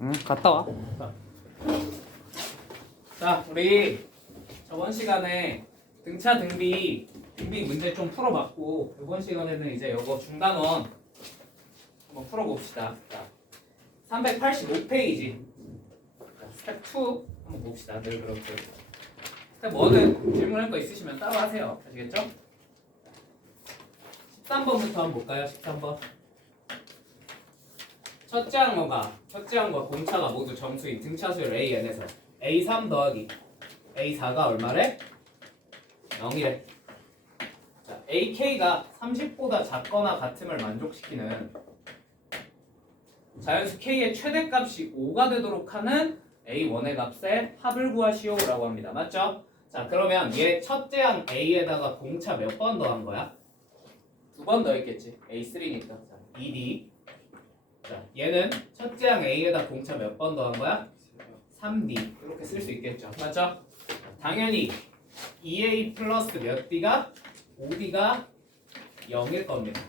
응, 갔다 와. 자, 우리 저번 시간에 등차 등비 문제 좀 풀어봤고 이번 시간에는 이제 이거 중간원 한번 풀어봅시다. 자, 385페이지 스텝 2 한번 봅시다. 늘 그렇고 스텝 1은 질문할 거 있으시면 따로 하세요. 아시겠죠? 13번부터 한번 볼까요? 13번. 첫째 항과 공차가 모두 정수인 등차수열 AN에서 A3 더하기 A4가 얼마래? 0이래. 자, AK가 30보다 작거나 같음을 만족시키는 자연수 K의 최대값이 5가 되도록 하는 A1의 값의 합을 구하시오라고 합니다. 맞죠? 자, 그러면 얘 첫째 항 A에다가 공차 몇 번 더한 거야? 2번 더했겠지. A3니까. 자, 2D. 자, 얘는 첫째 항 A에다 공차 몇 번 더한 거야? 3D. 이렇게 쓸 수 있겠죠. 맞죠? 당연히 2A 플러스 몇 D가 5D가 0일 겁니다.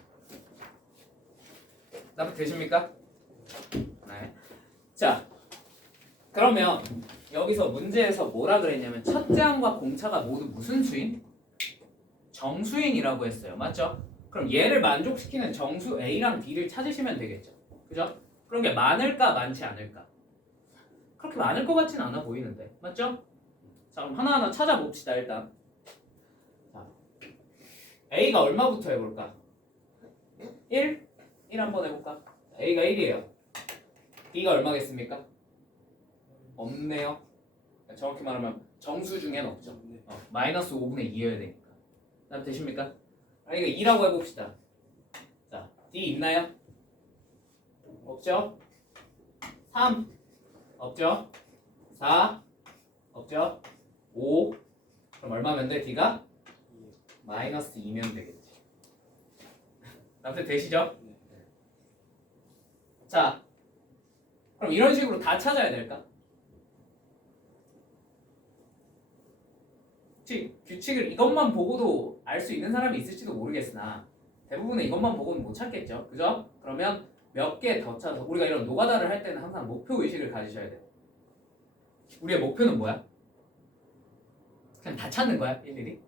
납득 되십니까? 네. 자, 그러면 여기서 문제에서 뭐라 그랬냐면 첫째 항과 공차가 모두 무슨 수인? 정수인이라고 했어요. 맞죠? 그럼 얘를 만족시키는 정수 A랑 D를 찾으시면 되겠죠. 그죠? 그런 게 많을까 많지 않을까? 그렇게 많을 것 같진 않아 보이는데. 맞죠? 자, 그럼 하나하나 찾아봅시다. 일단 자, A가 얼마부터 해볼까? 1 한번 해볼까? A가 1이에요. D가 얼마겠습니까? 없네요. 정확히 말하면 정수 중엔 없죠. 마이너스 5분의 2여야 되니까. 납 되십니까? 이거 2라고 해봅시다. 자, D 있나요? 없죠? 3 없죠? 4 없죠? 5 그럼 얼마면 돼? D가? 마이너스 2면 되겠지. 납득 되시죠? 자, 그럼 이런 식으로 다 찾아야 될까? 규칙을 이것만 보고도 알 수 있는 사람이 있을지도 모르겠으나 대부분은 이것만 보고는 못 찾겠죠. 그죠? 그러면 몇 개 더 찾아서 우리가 이런 노가다를 할 때는 항상 목표 의식을 가지셔야 돼요. 우리의 목표는 뭐야? 그냥 다 찾는 거야, 일일이.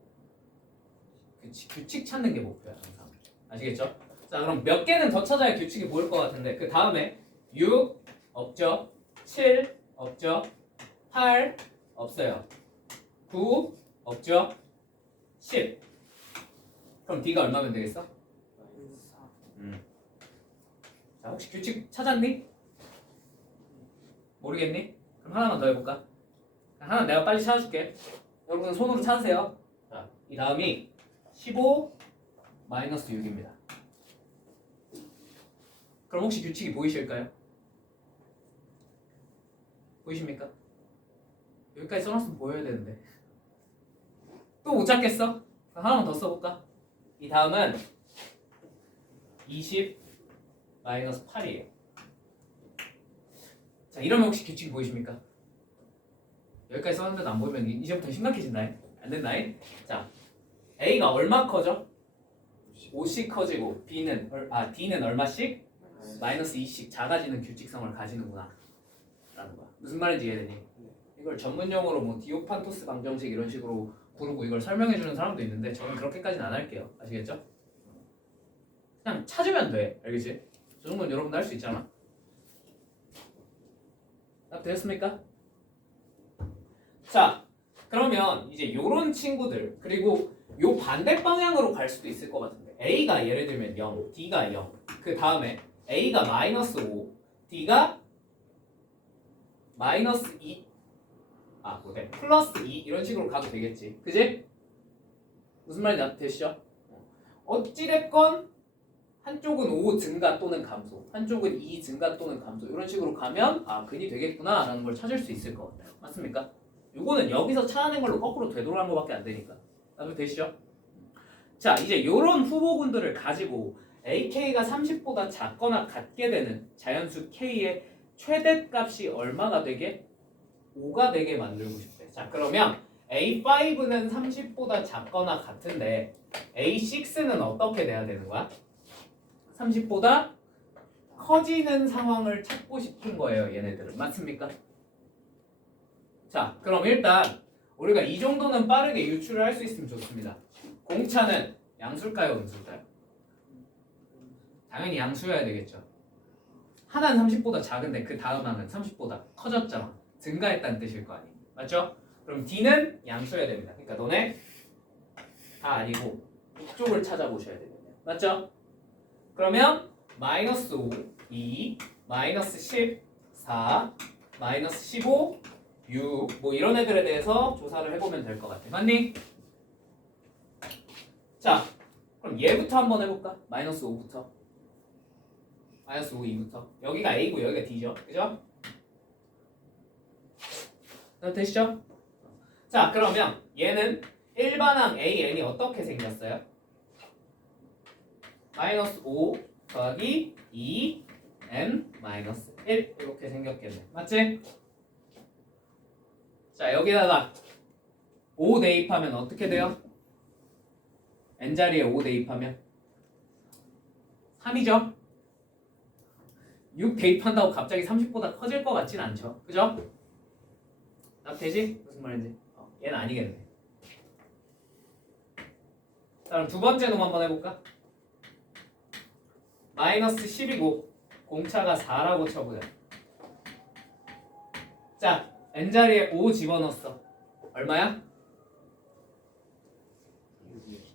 규칙 찾는 게 목표야, 항상. 아시겠죠? 자, 그럼 몇 개는 더 찾아야 규칙이 보일 것 같은데 그 다음에 6 없죠? 7 없죠? 8 없어요. 9 없죠? 10 그럼 D가 얼마면 되겠어? 자, 혹시 규칙 찾았니? 모르겠니? 그럼 하나만 더 해볼까? 하나 내가 빨리 찾아줄게. 여러분 손으로 찾으세요. 자, 이 다음이 15 마이너스 6입니다. 그럼 혹시 규칙이 보이실까요? 보이십니까? 여기까지 써놨으면 보여야 되는데 또 못 찾겠어? 하나만 더 써볼까? 이 다음은 20 마이너스 8이에요. 자, 이러면 혹시 규칙이 보이십니까? 여기까지 썼는데도 안 보이면 이제부터 심각해진다잉. 안 된다잉. 자, A가 얼마 커져? 5씩 커지고 D는 얼마씩? 마이너스 2씩 작아지는 규칙성을 가지는구나 라는 거야. 무슨 말인지 이해되니? 이걸 전문용어로 뭐 디오판토스 방정식 이런 식으로 부르고 이걸 설명해주는 사람도 있는데 저는 그렇게까지는 안 할게요. 아시겠죠? 그냥 찾으면 돼. 알겠지? 저 정도는 여러분도 할 수 있잖아. 다 되셨습니까? 자, 그러면 이제 요런 친구들 그리고 요 반대 방향으로 갈 수도 있을 것 같은데 A가 예를 들면 0, D가 0 그 다음에 A가 마이너스 5, D가 마이너스 2 뭐래? 플러스 2 이런 식으로 가도 되겠지. 그지? 무슨 말인지 되시죠? 어찌됐건 한쪽은 5 증가 또는 감소 한쪽은 2 증가 또는 감소 이런 식으로 가면 근이 되겠구나 라는 걸 찾을 수 있을 것 같아요. 맞습니까? 요거는 여기서 찾아낸 걸로 거꾸로 되돌아간 것밖에 안 되니까. 나도 되시죠? 자, 이제 요런 후보군들을 가지고 AK가 30보다 작거나 같게 되는 자연수 K의 최대값이 얼마가 되게? 5가 되게 만들고 싶대. 자, 그러면 A5는 30보다 작거나 같은데 A6는 어떻게 돼야 되는 거야? 30보다 커지는 상황을 찾고 싶은 거예요, 얘네들은. 맞습니까? 자, 그럼 일단 우리가 이 정도는 빠르게 유출을 할 수 있으면 좋습니다. 공차는 양수일까요, 음수일까요? 당연히 양수여야 되겠죠. 하나는 30보다 작은데 그 다음 하나는 30보다 커졌잖아. 증가했다는 뜻일 거 아니에요. 맞죠? 그럼 D는 양수여야 됩니다. 그러니까 너네 다 아니고 이쪽을 찾아보셔야 되겠네요. 맞죠? 그러면 마이너스 5, 2, 마이너스 10, 4, 마이너스 15, 6, 뭐 이런 애들에 대해서 조사를 해보면 될 것 같아. 맞니? 자, 그럼 얘부터 한번 해볼까? 마이너스 5부터. 마이너스 5, 2부터. 여기가 A고 여기가 D죠. 그죠? 되시죠? 자, 그러면 얘는 일반항 AN이 어떻게 생겼어요? 마이너스 5 더하기 2 N 마이너스 1 이렇게 생겼겠네. 맞지? 자, 여기다가 5 대입하면 어떻게 돼요? N자리에 5 대입하면 3이죠? 6 대입한다고 갑자기 30보다 커질 것 같진 않죠. 그죠? 되지? 무슨 말인지? 얘는 아니겠네. 자, 그럼 두 번째 놈 한번 해볼까? 마이너스 10이고 공차가 4라고 쳐보자. 자, N자리에 5 집어넣었어. 얼마야?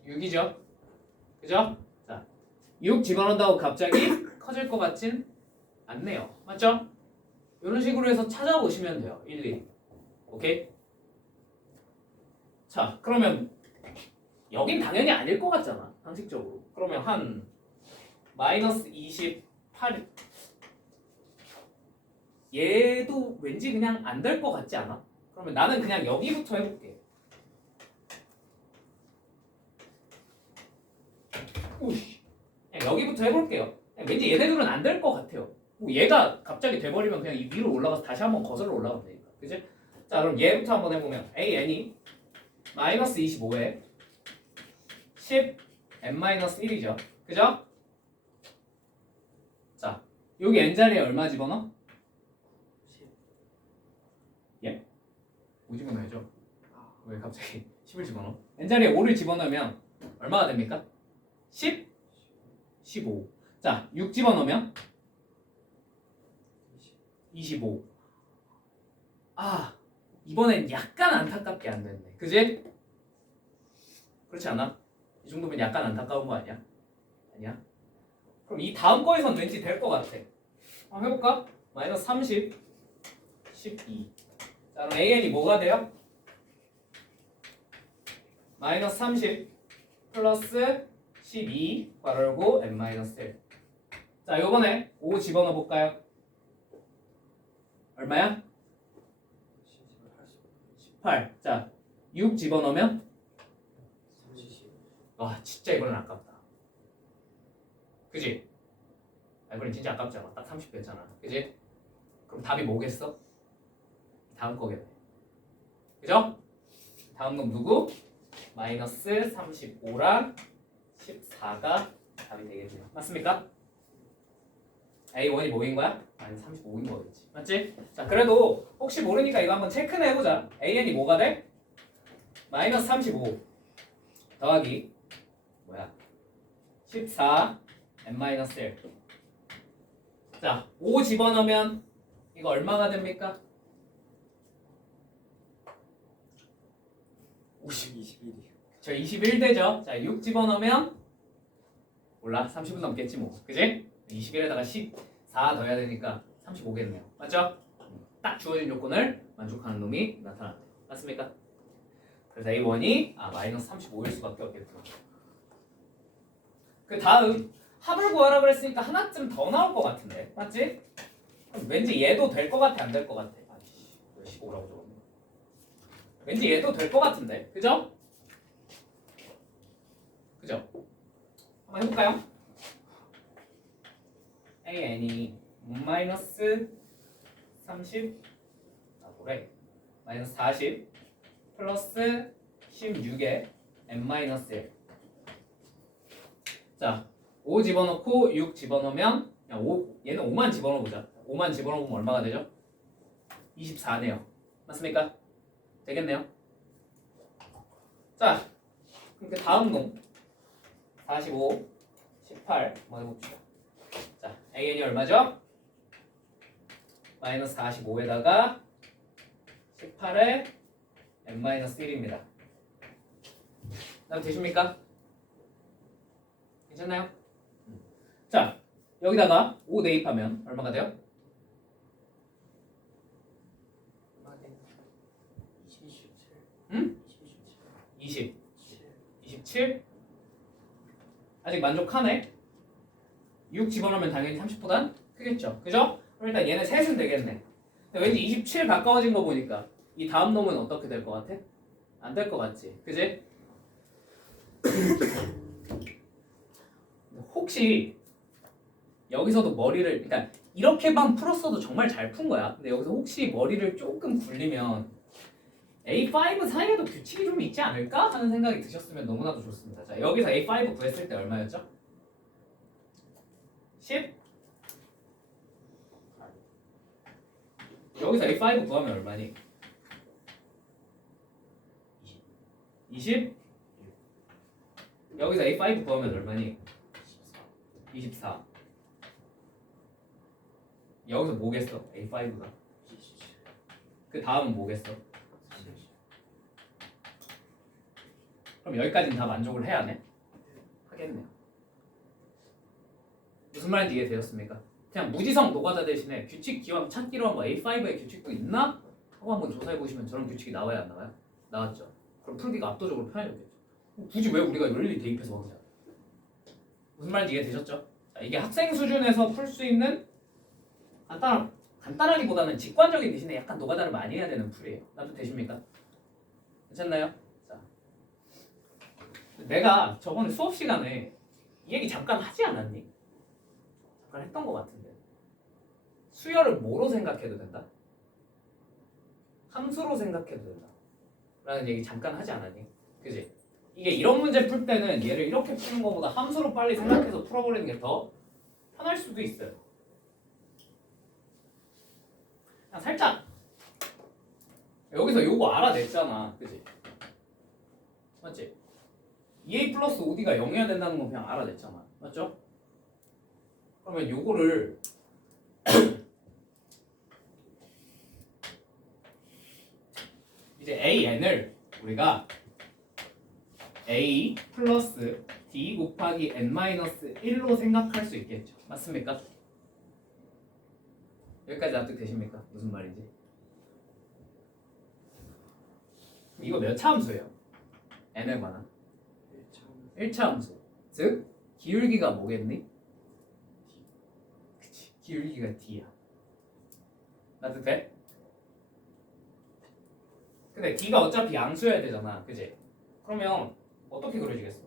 6이죠. 그죠? 자, 6 집어넣는다고 갑자기 커질 것 같진 않네요. 맞죠? 이런 식으로 해서 찾아보시면 돼요. 일일이. 오케이? 자, 그러면 여긴 당연히 아닐 것 같잖아. 상식적으로. 그러면 한 마이너스 28 얘도 왠지 그냥 안 될 것 같지 않아? 그러면 나는 그냥 여기부터 해볼게. 우씨. 그냥 여기부터 해볼게요. 그냥 왠지 얘네들은 안 될 것 같아요. 뭐 얘가 갑자기 돼버리면 그냥 이 위로 올라가서 다시 한번 거슬러 올라가면 되니까. 그치? 자, 그럼 얘부터 한번 해보면 AN이 마이너스 25에 10 N-1이죠. 그죠? 자, 여기 N자리에 얼마 집어넣어? 10. 예? 5 집어넣어야죠. 왜 갑자기 10을 집어넣어? N자리에 5를 집어넣으면 얼마가 됩니까? 10? 15. 자, 6 집어넣으면 25. 아, 이번엔 약간 안타깝게 안 됐네. 그지? 그렇지 않아? 이 정도면 약간 안타까운 거 아니야? 아니야? 그럼 이 다음 거에선 왠지 될 것 같아. 한번 해볼까? 마이너스 30, 12. 자, 그럼 AN이 뭐가 돼요? 마이너스 30 플러스 12 괄호 열고 N-1. 자, 요번에 5 집어넣어 볼까요? 얼마야? 18. 자, 6 집어넣으면? 30. 와, 진짜 이거는 아깝다. 그지? 아, 이번엔 진짜 아깝잖아. 딱 30 됐잖아. 그지? 그럼 답이 뭐겠어? 다음 거겠네. 그죠? 다음 놈 누구? 마이너스 35랑 14가 답이 되겠네요. 맞습니까? A1이 뭐인 거야? 마이너스 35인 거겠지. 맞지? 자, 그래도 혹시 모르니까 이거 한번 체크는 해보자. AN이 뭐가 돼? 마이너스 35 더하기 뭐야? 14 N-1. 자, 5 집어넣으면 이거 얼마가 됩니까? 21이요. 저 21 되죠? 자, 6 집어넣으면 몰라. 30은 넘겠지 뭐. 그지? 21에다가 14 더해야 되니까 35겠네요. 맞죠? 딱 주어진 조건을 만족하는 놈이 나타난다. 맞습니까? 그래서 A1이 마이너스 35일 수밖에 없겠구나. 그 다음 합을 구하라 그랬으니까 하나쯤 더 나올 것 같은데. 맞지? 왠지 얘도 될 것 같아, 안 될 것 같아? 아이씨, 왜 15라고 적었네. 왠지 얘도 될 것 같은데. 그죠? 그죠? 한번 해볼까요? AN이 마이너스 30 뭐래? 마이너스 40 플러스 16에 N-1. 자, 5 집어넣고 6 집어넣으면 그냥 얘는 5만 집어넣어보자. 5만 집어넣으면 얼마가 되죠? 24네요. 맞습니까? 되겠네요. 자, 그럼 그 다음 놈 45, 18 한번 해봅시다. 자, AN이 얼마죠? 마이너스 45에다가 18에 n-1입니다. 그다음 되십니까? 괜찮나요? 자, 여기다가 5 대입하면 얼마가 돼요? 20, 27? 아직 만족하네? 6 집어넣으면 당연히 30보단 크겠죠? 그죠? 그럼 일단 얘네 셋은 되겠네. 근데 왠지 27 가까워진 거 보니까 이 다음 놈은 어떻게 될 것 같아? 안 될 것 같지? 그지? 혹시 여기서도 머리를, 그러니까 이렇게만 풀었어도 정말 잘 푼 거야. 근데 여기서 혹시 머리를 조금 굴리면 A5 사이에도 규칙이 좀 있지 않을까 하는 생각이 드셨으면 너무나도 좋습니다. 자, 여기서 A5 구했을 때 얼마였죠? 10? 여기서 A5 구하면 얼마니? 20? 여기서 A5 구하면 얼마니? 24. 여기서 뭐겠어? A5가. 그 다음은 뭐겠어? 그럼 여기까지는 다 만족을 해야 하네? 하겠네요. 무슨 말인지 이해되셨습니까? 그냥 무지성 노가다 대신에 규칙 기왕 찾기로 한 거 A5의 규칙도 있나? 하고 한번 조사해보시면 저런 규칙이 나와야 안 나와요? 나왔죠. 그럼 풀기가 압도적으로 편해졌겠죠. 굳이 왜 우리가 열일이 대입해서 하느냐? 무슨 말인지 이해되셨죠? 자, 이게 학생 수준에서 풀 수 있는 간단하기보다는 직관적인 대신에 약간 노가다를 많이 해야 되는 풀이에요. 나도 되십니까? 괜찮나요? 자, 내가 저번에 수업 시간에 이 얘기 잠깐 하지 않았니? 잠깐 했던 것 같은데. 수열을 뭐로 생각해도 된다? 함수로 생각해도 된다. 라는 얘기 잠깐 하지 않았니? 그지? 이게 이런 문제 풀 때는 얘를 이렇게 푸는 것보다 함수로 빨리 생각해서 풀어버리는 게 더 편할 수도 있어요. 그냥 살짝 여기서 요거 알아냈잖아. 그지? 맞지? 2a 플러스 5d가 0이어야 된다는 거 그냥 알아냈잖아. 맞죠? 그러면 요거를 이제 AN을 우리가 A 플러스 D 곱하기 N-1로 생각할 수 있겠죠. 맞습니까? 여기까지 납득되십니까? 무슨 말인지? 이거 몇 차 함수예요? N에 관한 1차 함수. 즉 기울기가 뭐겠니? 그치, 기울기가 D야. 납득돼? 근데 D가 어차피 양수여야 되잖아. 그치? 그러면 어떻게 그려지겠어?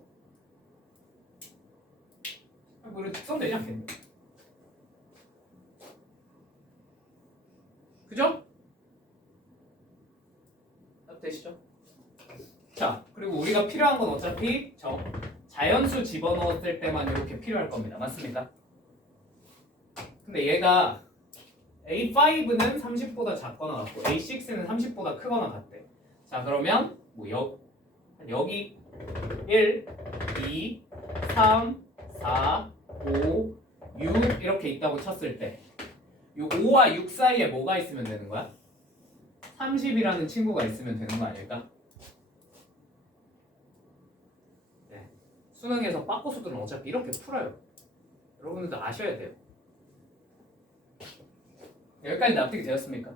뭐 이런 특성 되지 않겠니? 그죠? 되시죠? 자, 그리고 우리가 필요한 건 어차피 저 자연수 집어넣었을 때만 이렇게 필요할 겁니다. 맞습니까? 근데 얘가 A5는 30보다 작거나 같고 A6는 30보다 크거나 같대. 자, 그러면 뭐 여기 1, 2, 3, 4, 5, 6 이렇게 있다고 쳤을 때 이 5와 6 사이에 뭐가 있으면 되는 거야? 30이라는 친구가 있으면 되는 거 아닐까? 네. 수능에서 빠꼬수들은 어차피 이렇게 풀어요. 여러분들도 아셔야 돼요. 여기까지 납득이 되었습니까?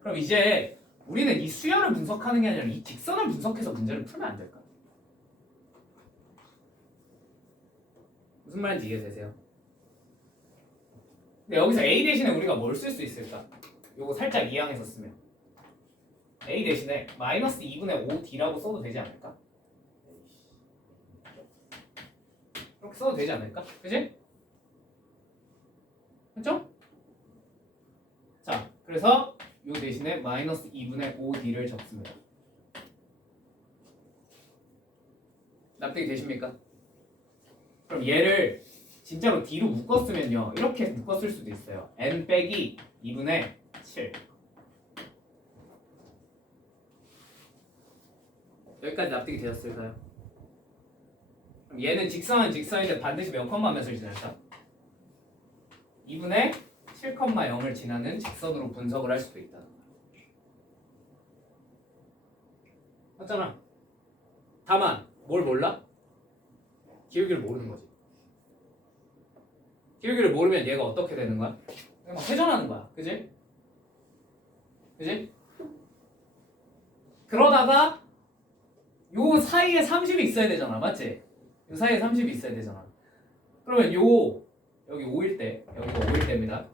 그럼 이제 우리는 이 수열을 분석하는 게 아니라 이 직선을 분석해서 문제를 풀면 안 될까? 무슨 말인지 이해되세요? 근데 여기서 A 대신에 우리가 뭘 쓸 수 있을까? 요거 살짝 이항해서 쓰면 A 대신에 마이너스 2분의 5D라고 써도 되지 않을까? 이렇게 써도 되지 않을까? 그치? 그쵸? 자, 그래서 요 대신에 마이너스 2분의 5D를 적습니다. 납득이 되십니까? 그럼 얘를 진짜로 D로 묶었으면요 이렇게 묶었을 수도 있어요. N 빼기 2분의 7. 여기까지 납득이 되었을까요? 그럼 얘는 직선은 직선인데 반드시 몇 컴마 몇을 지날까? 2분의 7,0을 지나는 직선으로 분석을 할 수도 있다. 맞잖아. 다만 뭘 몰라? 기울기를 모르는 거지. 기울기를 모르면 얘가 어떻게 되는 거야? 그냥 막 회전하는 거야. 그지? 그지? 그러다가 요 사이에 30이 있어야 되잖아. 맞지? 요 사이에 30이 있어야 되잖아. 그러면 요 여기 5일 때 여기가 5일 때입니다.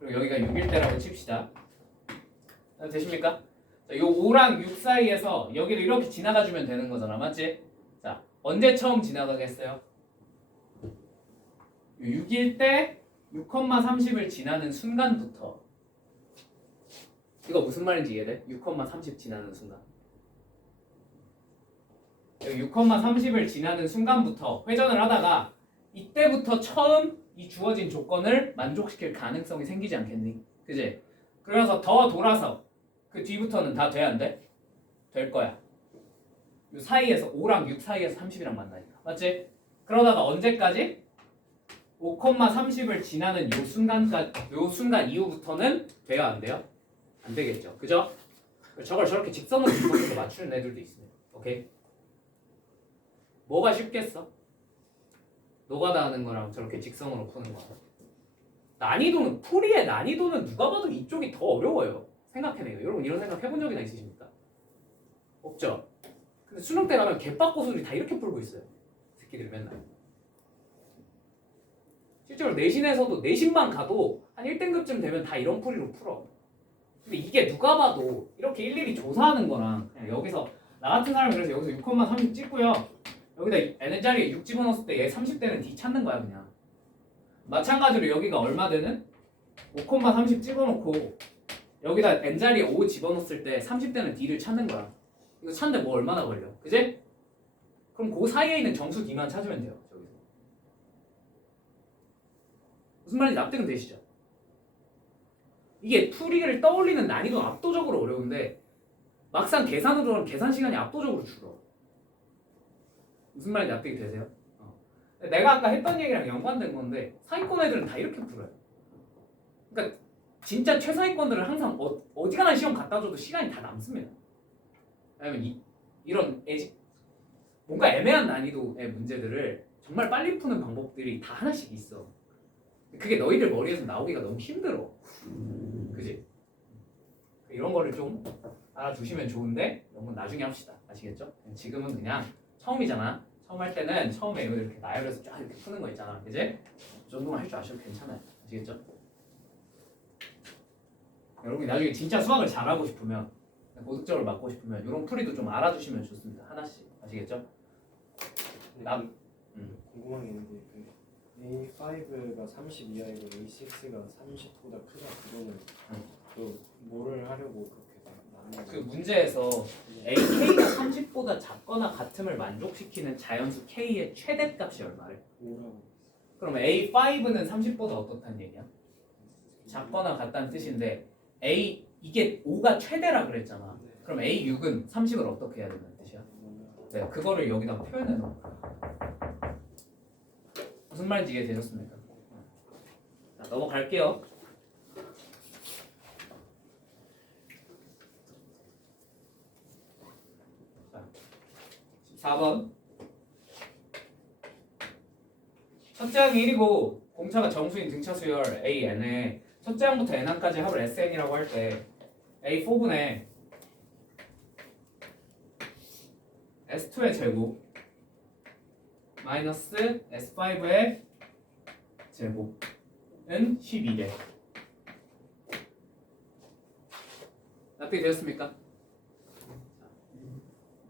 그리고 여기가 6일 때라고 칩시다. 되십니까? 자, 요 5랑 6 사이에서 여기를 이렇게 지나가 주면 되는 거잖아. 맞지? 자, 언제 처음 지나가겠어요? 6일 때 6,30을 지나는 순간부터. 이거 무슨 말인지 이해돼? 6,30 지나는 순간. 6,30을 지나는 순간부터 회전을 하다가 이때부터 처음 이 주어진 조건을 만족시킬 가능성이 생기지 않겠니? 그지? 그래서 더 돌아서 그 뒤부터는 다 돼 안 돼? 될 거야. 이 사이에서 5랑 6 사이에서 30이랑 만나니까. 맞지? 그러다가 언제까지? 5,30을 지나는 요 순간 이후부터는 돼야 안 돼요? 안 되겠죠. 그죠? 저걸 저렇게 직선으로 분석해서 맞추는 애들도 있어요. 오케이? 뭐가 쉽겠어? 노가다 하는 거랑 저렇게 직선으로 푸는 거. 난이도는 풀이의 난이도는 누가 봐도 이쪽이 더 어려워요. 생각해내요. 여러분 이런 생각 해본 적이나 있으십니까? 없죠? 근데 수능 때 가면 개빡고수들이 다 이렇게 풀고 있어요. 새끼들이 맨날. 실제로 내신에서도 내신만 가도 한 1등급쯤 되면 다 이런 풀이로 풀어. 근데 이게 누가 봐도 이렇게 일일이 조사하는 거랑 그냥 여기서 나 같은 사람이 그래서 여기서 6,30 찍고요. 여기다 N자리에 6 집어넣었을 때 얘 30대는 D 찾는 거야 그냥. 마찬가지로 여기가 얼마 되는? 5,30 찍어놓고 여기다 N자리에 5 집어넣었을 때 30대는 D를 찾는 거야. 이거 찾는데 뭐 얼마나 걸려? 그지? 그럼 그 사이에 있는 정수 D만 찾으면 돼요. 저기서. 무슨 말인지 납득은 되시죠? 이게 풀이를 떠올리는 난이도는 압도적으로 어려운데 막상 계산으로 하면 계산 시간이 압도적으로 줄어. 무슨 말인지 납득이 되세요? 내가 아까 했던 얘기랑 연관된 건데 상위권 애들은 다 이렇게 풀어요. 그러니까 진짜 최상위권들은 항상 어지간한 시험 갖다 줘도 시간이 다 남습니다. 왜냐면 이런 뭔가 애매한 난이도의 문제들을 정말 빨리 푸는 방법들이 다 하나씩 있어. 그게 너희들 머리에서 나오기가 너무 힘들어. 그지? 이런 거를 좀 알아두시면 좋은데 이런 건 나중에 합시다. 아시겠죠? 지금은 그냥 처음이잖아. 처음 할 때는 처음에 이렇게 나열해서 쫙 이렇게 푸는 거 있잖아. 그지? 그 정도만 할 줄 아셔도 괜찮아요. 아시겠죠? 여러분이 나중에 진짜 수학을 잘하고 싶으면 고득점을 맞고 싶으면 이런 풀이도 좀 알아두시면 좋습니다. 하나씩. 아시겠죠? 궁금한 게 있는데 그 A5가 30 이하이고 A6가 30보다 크다 그거는 또 뭐를 하려고 그렇게 나눈 그 문제에서 AK가 30보다 작거나 같음을 만족시키는 자연수 K의 최대값이 얼마래? 뭐라고? 그럼 A5는 30보다 어떻다는 얘기야? 작거나 같다는 뜻인데 이게 5가 최대라 그랬잖아. 그럼 A6은 30을 어떻게 해야 되는 뜻이야? 네, 그거를 여기다 표현해 놓은 거야. 무슨 말인지 이해되셨습니까? 자, 넘어갈게요. 자, 14번. 첫째 항이 1이고 공차가 정수인 등차 수열 AN에 첫째 항부터 N항까지 합을 SN이라고 할 때 A4분의 S2의 제곱 마이너스 S5의 제곱은 12래. 납득이 되었습니까?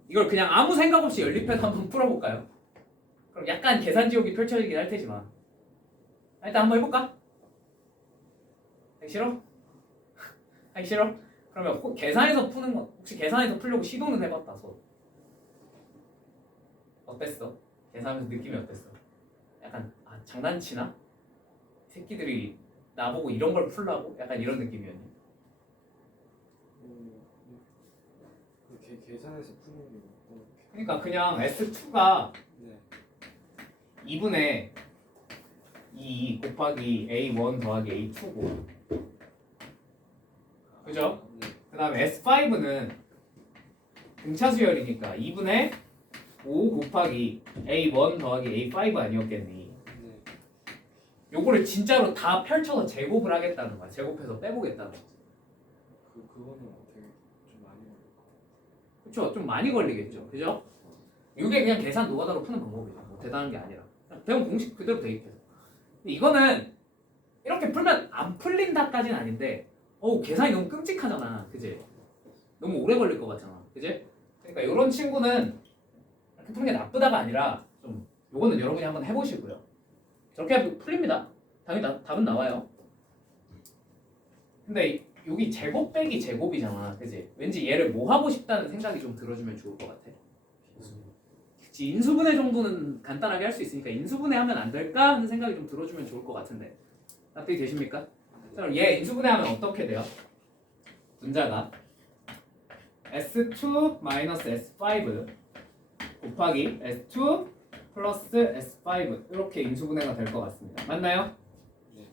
이걸 그냥 아무 생각 없이 연립해서 한번 풀어볼까요? 그럼 약간 계산 지옥이 펼쳐지긴 할 테지만 일단 한번 해볼까? 하기 싫어? 하기 싫어? 그러면 계산해서 푸는 거 혹시 계산해서 풀려고 시도는 해봤다 서 어땠어? 계산하면서 느낌이 어땠어? 약간 장난치나? 새끼들이 나보고 이런 걸 풀라고? 약간 이런 느낌이었니? 그렇게 계산해서 푸는 게 어떻게? 그러니까 그냥 S2가 네. 2분의 2 곱하기 A1 더하기 A2고 그죠? 네. 그 다음에 S5는 등차 수열이니까 2분의 5 곱하기 A1 더하기 A5 아니었겠니? 네. 요거를 진짜로 다 펼쳐서 제곱을 하겠다는 거야. 제곱해서 빼보겠다는 거지. 그거는 어떻게 좀 많이 걸릴 것 같아요. 그쵸? 좀 많이 걸리겠죠. 그죠? 이게 그냥 계산 노가다로 푸는 방법이죠. 뭐 대단한 게 아니라. 그냥 배운 공식 그대로 대입해서. 근데 이거는 이렇게 풀면 안 풀린다까지는 아닌데 계산이 너무 끔찍하잖아. 그지? 너무 오래 걸릴 것 같잖아. 그지? 그러니까 이런 친구는 이렇게 푸는 게 나쁘다가 아니라 좀 요거는 여러분이 한번 해보시고요. 저렇게 하면 풀립니다. 당연히 답은 나와요. 근데 여기 제곱 빼기 제곱이잖아. 그지? 왠지 얘를 뭐 하고 싶다는 생각이 좀 들어주면 좋을 것 같아. 그치, 인수분해 정도는 간단하게 할 수 있으니까 인수분해 하면 안 될까 하는 생각이 좀 들어주면 좋을 것 같은데 납득이 되십니까? 자, 그럼 얘 인수분해 하면 어떻게 돼요? 분자가 S2 S5 곱하기 S2 플러스 S5 이렇게 인수분해가 될 것 같습니다. 맞나요? 네.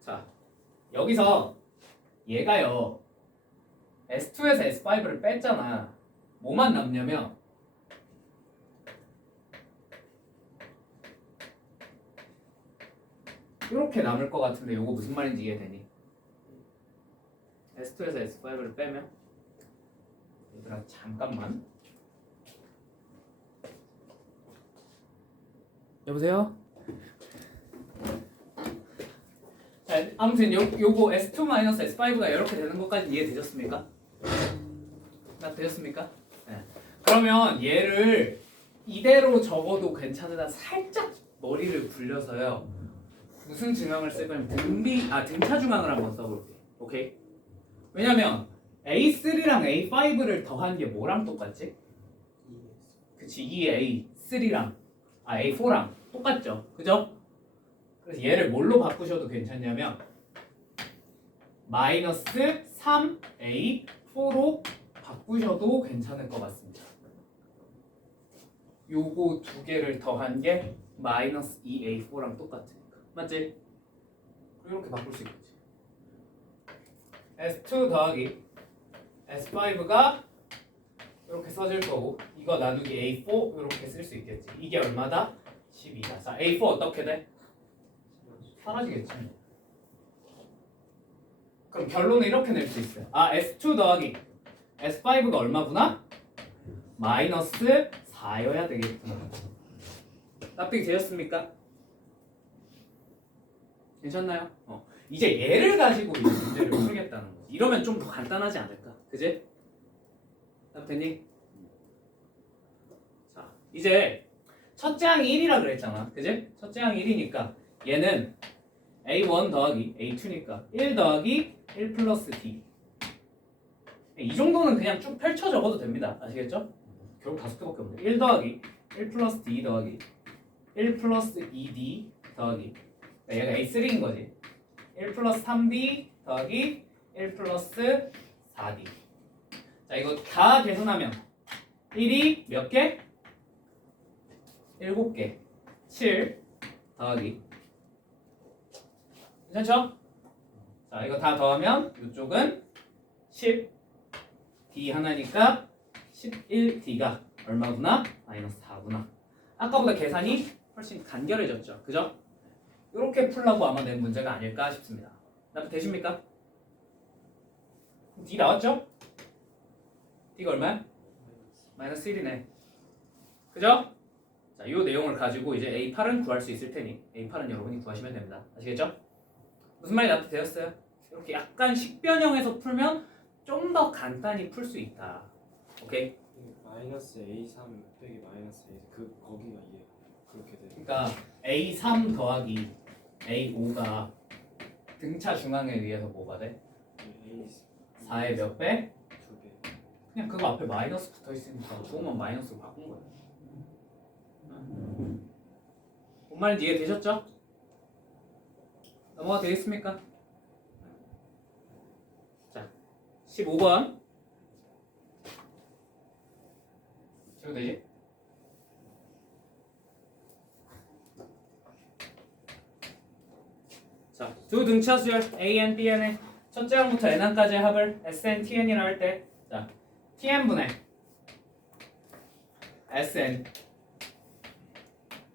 자, 여기서 얘가요 S2에서 S5를 뺐잖아. 뭐만 남냐면 이렇게 남을 것 같은데 요거 무슨 말인지 이해되니? S2에서 S5를 빼면 얘들아 잠깐만 여보세요? 자, 아무튼 요거 S2 S5가 이렇게 되는 것까지 이해되셨습니까? 나 되셨습니까? 네. 그러면 얘를 이대로 적어도 괜찮으나 살짝 머리를 굴려서요. 무슨 증항을 쓸 거냐면 등차 중항을 한번 써볼게. 오케이? 왜냐면 A3랑 A5를 더한 게 뭐랑 똑같지? 그치, 이 A3랑 A4랑 똑같죠. 그죠? 그래서 얘를 뭘로 바꾸셔도 괜찮냐면 마이너스 3A4로 바꾸셔도 괜찮을 것 같습니다. 요거 두 개를 더한 게 마이너스 2A4랑 똑같으니까. 맞지? 이렇게 바꿀 수 있겠지. S2 더하기 S5가 이렇게 써질 거고 이거 나누기 A4 이렇게 쓸 수 있겠지. 이게 얼마다? 12다. 자, A4 어떻게 돼? 사라지겠지. 그럼 결론은 이렇게 낼 수 있어요. S2 더하기 S5가 얼마구나? 마이너스 4여야 되겠구나. 납득이 되셨습니까? 괜찮나요? 이제 얘를 가지고 이 문제를 풀겠다는 거지. 이러면 좀 더 간단하지 않을까? 그지? 납득되니? 자, 이제 첫째 항이 1이라 그랬잖아. 그지? 첫째 항이 1이니까 얘는 A1 더하기 A2니까 1 더하기 1 플러스 D. 이 정도는 그냥 쭉 펼쳐 적어도 됩니다. 아시겠죠? 결국 5개밖에 없네. 1 더하기 1 플러스 D 더하기 1 플러스 2D 더하기 얘가 A3인 거지. 1 플러스 3D 더하기 1 플러스 4D. 자, 이거 다 계산하면 1이 몇 개? 7개. 7 더하기. 괜찮죠? 자, 이거 다 더하면 이쪽은 10 D 하나니까 11D가 얼마구나? 마이너스 4구나. 아까보다 계산이 훨씬 간결해졌죠. 그죠? 이렇게 풀라고 아마 낸 문제가 아닐까 싶습니다. 납득되십니까? D 나왔죠? D가 얼마야? 마이너스 1이네. 그죠? 자, 이 내용을 가지고 이제 A8은 구할 수 있을 테니 A8은 여러분이 구하시면 됩니다. 아시겠죠? 무슨 말이 납득되었어요? 이렇게 약간 식변형에서 풀면 좀 더 간단히 풀 수 있다. 오케이? 마이너스 A3 빼기 마이너스 A 거기가 이해 그렇게 돼. 그러니까 A3 더하기 A5가 등차 중앙에 의해서 뭐가 돼? A 4의 몇 배? 2배. 그냥 그거 앞에 마이너스 붙어 있으니까 조금만 마이너스로 바꾼 거야. 뭔 말인지 이해되셨죠? 넘어가 되겠습니까? 자, 15번. 지금 되지? 자, 두 등차수열 a, n, b, n의 첫째 항부터 n항까지의 합을 sn, tn이라 할 때, 자, tn분의 sn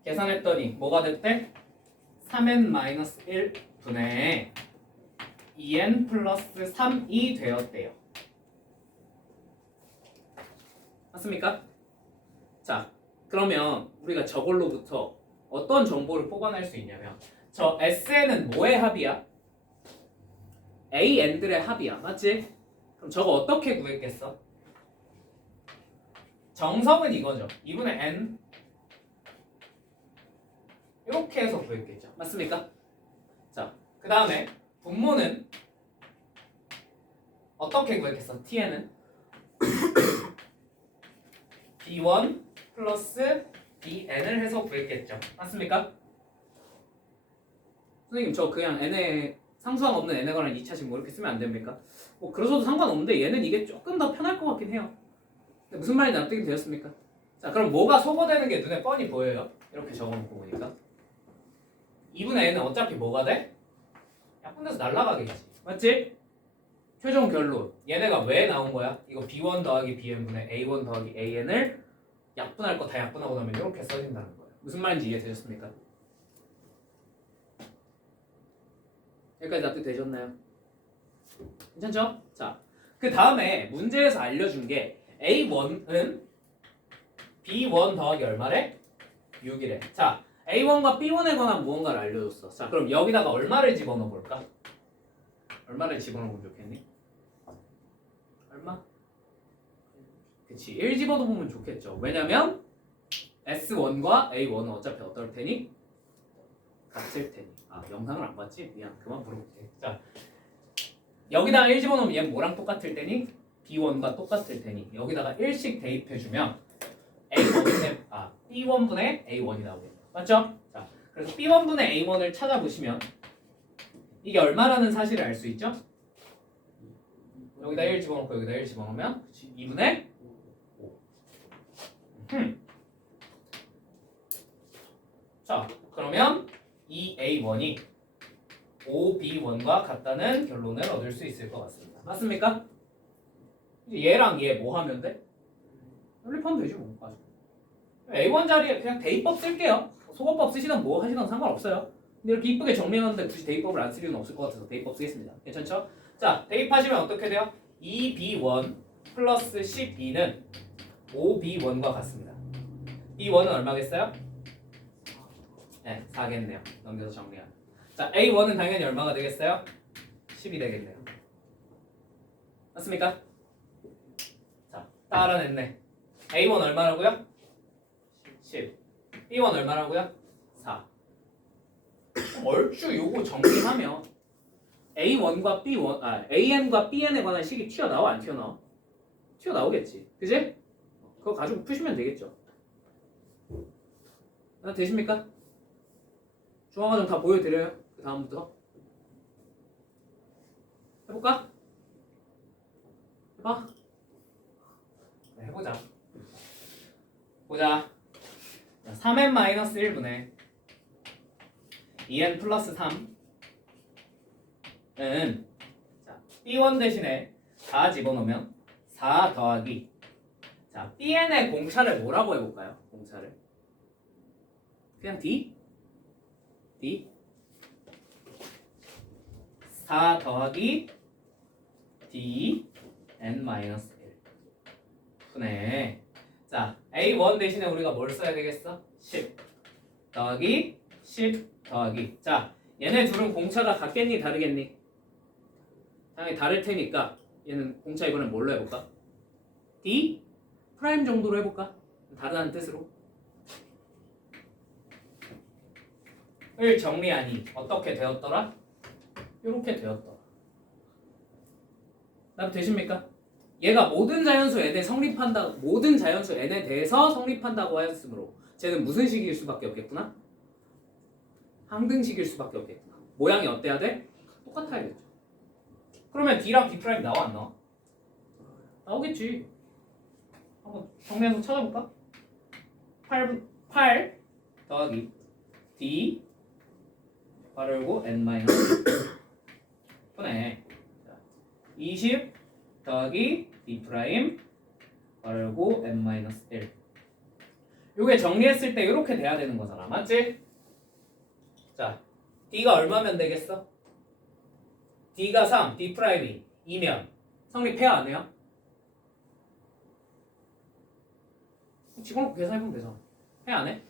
계산했더니 뭐가 됐대? 3n-1분의 2n 플러스 3이 되었대요. 맞습니까? 자, 그러면 우리가 저걸로부터 어떤 정보를 뽑아낼 수 있냐면 저 SN은 뭐의 합이야? AN들의 합이야. 맞지? 그럼 저거 어떻게 구했겠어? 정성은 이거죠. 2분의 N 이렇게 해서 구했겠죠. 맞습니까? 자, 그 다음에 분모는 어떻게 구했겠어? Tn은 B1 플러스 BN을 해서 구했겠죠. 맞습니까? 선생님 저 그냥 n에 상수항 없는 n에 관한 2차식 뭐 이렇게 쓰면 안 됩니까? 뭐 그러셔도 상관없는데 얘는 이게 조금 더 편할 것 같긴 해요. 근데 무슨 말인지 납득이 되셨습니까? 자, 그럼 뭐가 소거되는 게 눈에 뻔히 보여요? 이렇게 적어놓고 보니까 2분의 n은 어차피 뭐가 돼? 약분돼서 날아가겠지. 맞지? 최종 결론 얘네가 왜 나온 거야? 이거 B1 더하기 BN분의 A1 더하기 AN을 약분할 거 다 약분하고 나면 이렇게 써진다는 거예요. 무슨 말인지 이해되셨습니까? 여기까지 납득되셨나요? 괜찮죠? 자, 그 다음에 문제에서 알려준 게 A1은 B1 더하기 얼마래? 6이래. 자, A1과 B1에 관한 무언가를 알려줬어. 자, 그럼 여기다가 얼마를 집어넣어 볼까? 얼마를 집어넣으면 좋겠니? 얼마? 그치, 1 집어넣으면 좋겠죠. 왜냐면 S1과 A1은 어차피 어떨 테니? 같을 테니. 아, 영상을 안 봤지? 미안, 그만 물어볼게. 자, 여기다가 1 집어넣으면 얘는 뭐랑 똑같을 테니? B1과 똑같을 테니 여기다가 1씩 대입해주면 B1분의 A1이 나오겠네요. 맞죠? 자, 그래서 B1분의 A1을 찾아보시면 이게 얼마라는 사실을 알 수 있죠? 여기다 1 집어넣고 여기다 1 집어넣으면 2분의 5. 자, 그러면 이 A1이 5B1과 같다는 결론을 얻을 수 있을 것 같습니다. 맞습니까? 이제 얘랑 얘 뭐 하면 돼? 연립하면 되지 뭐. 아주. A1 자리에 그냥 대입법 쓸게요. 소거법 쓰시던 뭐 하시던 상관없어요. 근데 이렇게 이쁘게 정리하는데 굳이 대입법을 안 쓸 이유는 없을 것 같아서 대입법 쓰겠습니다. 괜찮죠? 자, 대입하시면 어떻게 돼요? 2B1 플러스 12는 5B1과 같습니다. B1은 얼마겠어요? 네, 4겠네요. 넘겨서 정리하면. 자, A1은 당연히 얼마가 되겠어요? 10이 되겠네요. 맞습니까? 자, 따라냈네. A1 얼마라고요? 10. B1 얼마라고요? 4. 얼추 요거 정리하면 A1과 B1, AN과 BN에 관한 식이 튀어나와 안 튀어나와? 튀어나오겠지. 그지? 그거 가지고 푸시면 되겠죠. 되십니까? 중앙과정 다 보여드려요. 그 다음부터 해볼까? 해봐. 네, 해보자. 보자. 3n-1분의 2n 플러스 3은 자, B1 대신에 4 집어넣으면 4 더하기 자, BN의 공차를 뭐라고 해볼까요? 공차를 그냥 D? 4 더하기 D n-1 분의 자, A1 대신에 우리가 뭘 써야 되겠어? 10 더하기 10 더하기 자, 얘네 둘은 공차가 같겠니? 다르겠니? 당연히 다를 테니까 얘는 공차 이번엔 뭘로 해볼까? D 프라임 정도로 해볼까? 다르다는 뜻으로 을 정리하니 어떻게 되었더라? 이렇게 되었더라. 납 되십니까? 얘가 모든 자연수 n에 성립한다, 모든 자연수 n에 대해서 성립한다고 하였으므로 쟤는 무슨 식일 수밖에 없겠구나? 항등식일 수밖에 없겠구나. 모양이 어때야 돼? 똑같아야겠죠. 그러면 D랑 D 프라임 나와 안 나와? 나오겠지. 한번 정리해서 찾아볼까? 8 더하기 D 바르고 N-1 분해 20 더하기 D 프라임 바르고 N-1 요게 정리했을 때 이렇게 돼야 되는 거잖아. 맞지? 자, D가 얼마면 되겠어? D가 3, D 프라임이 2면 성립해야 안 해요? 집어넣고 계산해보면 되잖아. 해 안 해?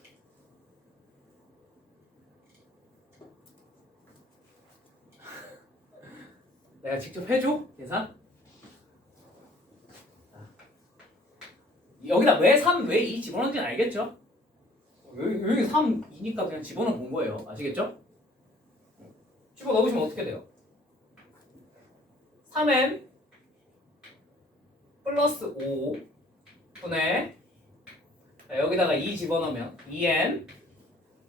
내가 직접 해줘? 계산? 여기다 왜 3, 왜 2 집어넣는지는 알겠죠? 여기 3, 2니까 그냥 집어넣어 본 거예요. 아시겠죠? 집어넣으시면 어떻게 돼요? 3n 플러스 5 분의 여기다가 2 집어넣으면 2n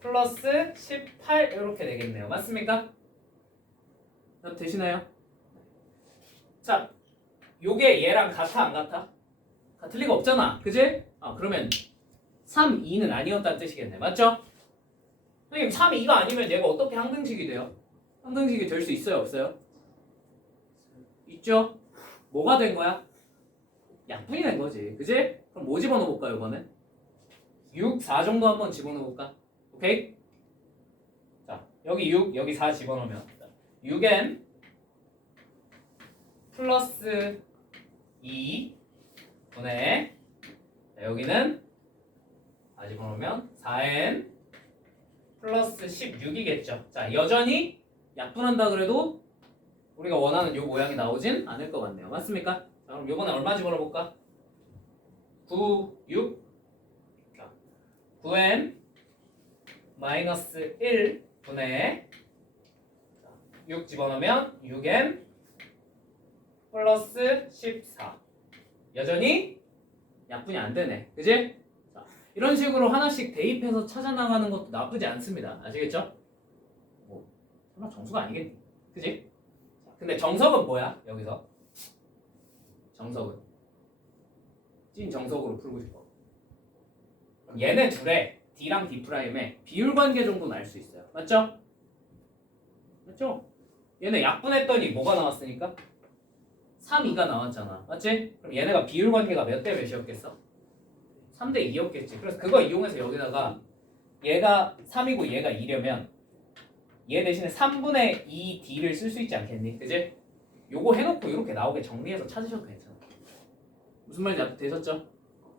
플러스 18 이렇게 되겠네요. 맞습니까? 되시나요? 자, 요게 얘랑 같아 안 같아? 같을 리가 없잖아. 그지? 그러면 3, 2는 아니었다는 뜻이겠네. 맞죠? 선생님 3, 2가 아니면 얘가 어떻게 항등식이 돼요? 항등식이 될 수 있어요? 없어요? 있죠? 뭐가 된 거야? 약분이 된 거지. 그지? 그럼 뭐 집어넣어 볼까 이번엔? 6, 4 정도 한번 집어넣어 볼까? 오케이? 자, 여기 6, 여기 4 집어넣으면 6n 플러스 2 분의 여기는 4 집어넣으면 4n 플러스 16이겠죠. 자, 여전히 약분한다 그래도 우리가 원하는 요 모양이 나오진 않을 것 같네요. 맞습니까? 자, 그럼 요번에 얼마 집어넣어 볼까? 9, 6 자, 9n 마이너스 1 분의 6 집어넣으면 6n 플러스 14 여전히 약분이 안 되네. 그지? 자, 이런 식으로 하나씩 대입해서 찾아나가는 것도 나쁘지 않습니다. 아시겠죠? 뭐 설마 정수가 아니겠니? 그지? 근데 정석은 뭐야? 여기서 정석은 찐 정석으로 풀고 싶어. 그럼 얘네 둘의 D랑 D 프라임의 비율 관계 정도는 알 수 있어요. 맞죠? 맞죠? 얘네 약분했더니 뭐가 나왔으니까? 3, 2가 나왔잖아. 맞지? 그럼 얘네가 비율 관계가 몇 대 몇이었겠어? 3대 2였겠지. 그래서 그거 이용해서 여기다가 얘가 3이고 얘가 2려면 얘 대신에 3분의 2 D를 쓸 수 있지 않겠니? 그지? 요거 해놓고 이렇게 나오게 정리해서 찾으셔도 괜찮아. 무슨 말인지 되셨죠?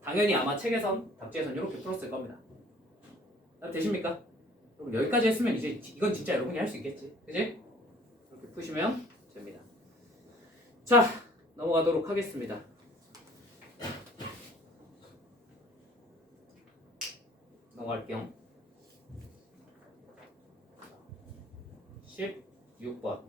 당연히 아마 책에선 답지에선 이렇게 풀었을 겁니다. 되십니까? 그럼 여기까지 했으면 이제 이건 진짜 여러분이 할 수 있겠지. 그지? 이렇게 푸시면 됩니다. 자, 넘어가도록 하겠습니다. 넘어갈게요. 16번.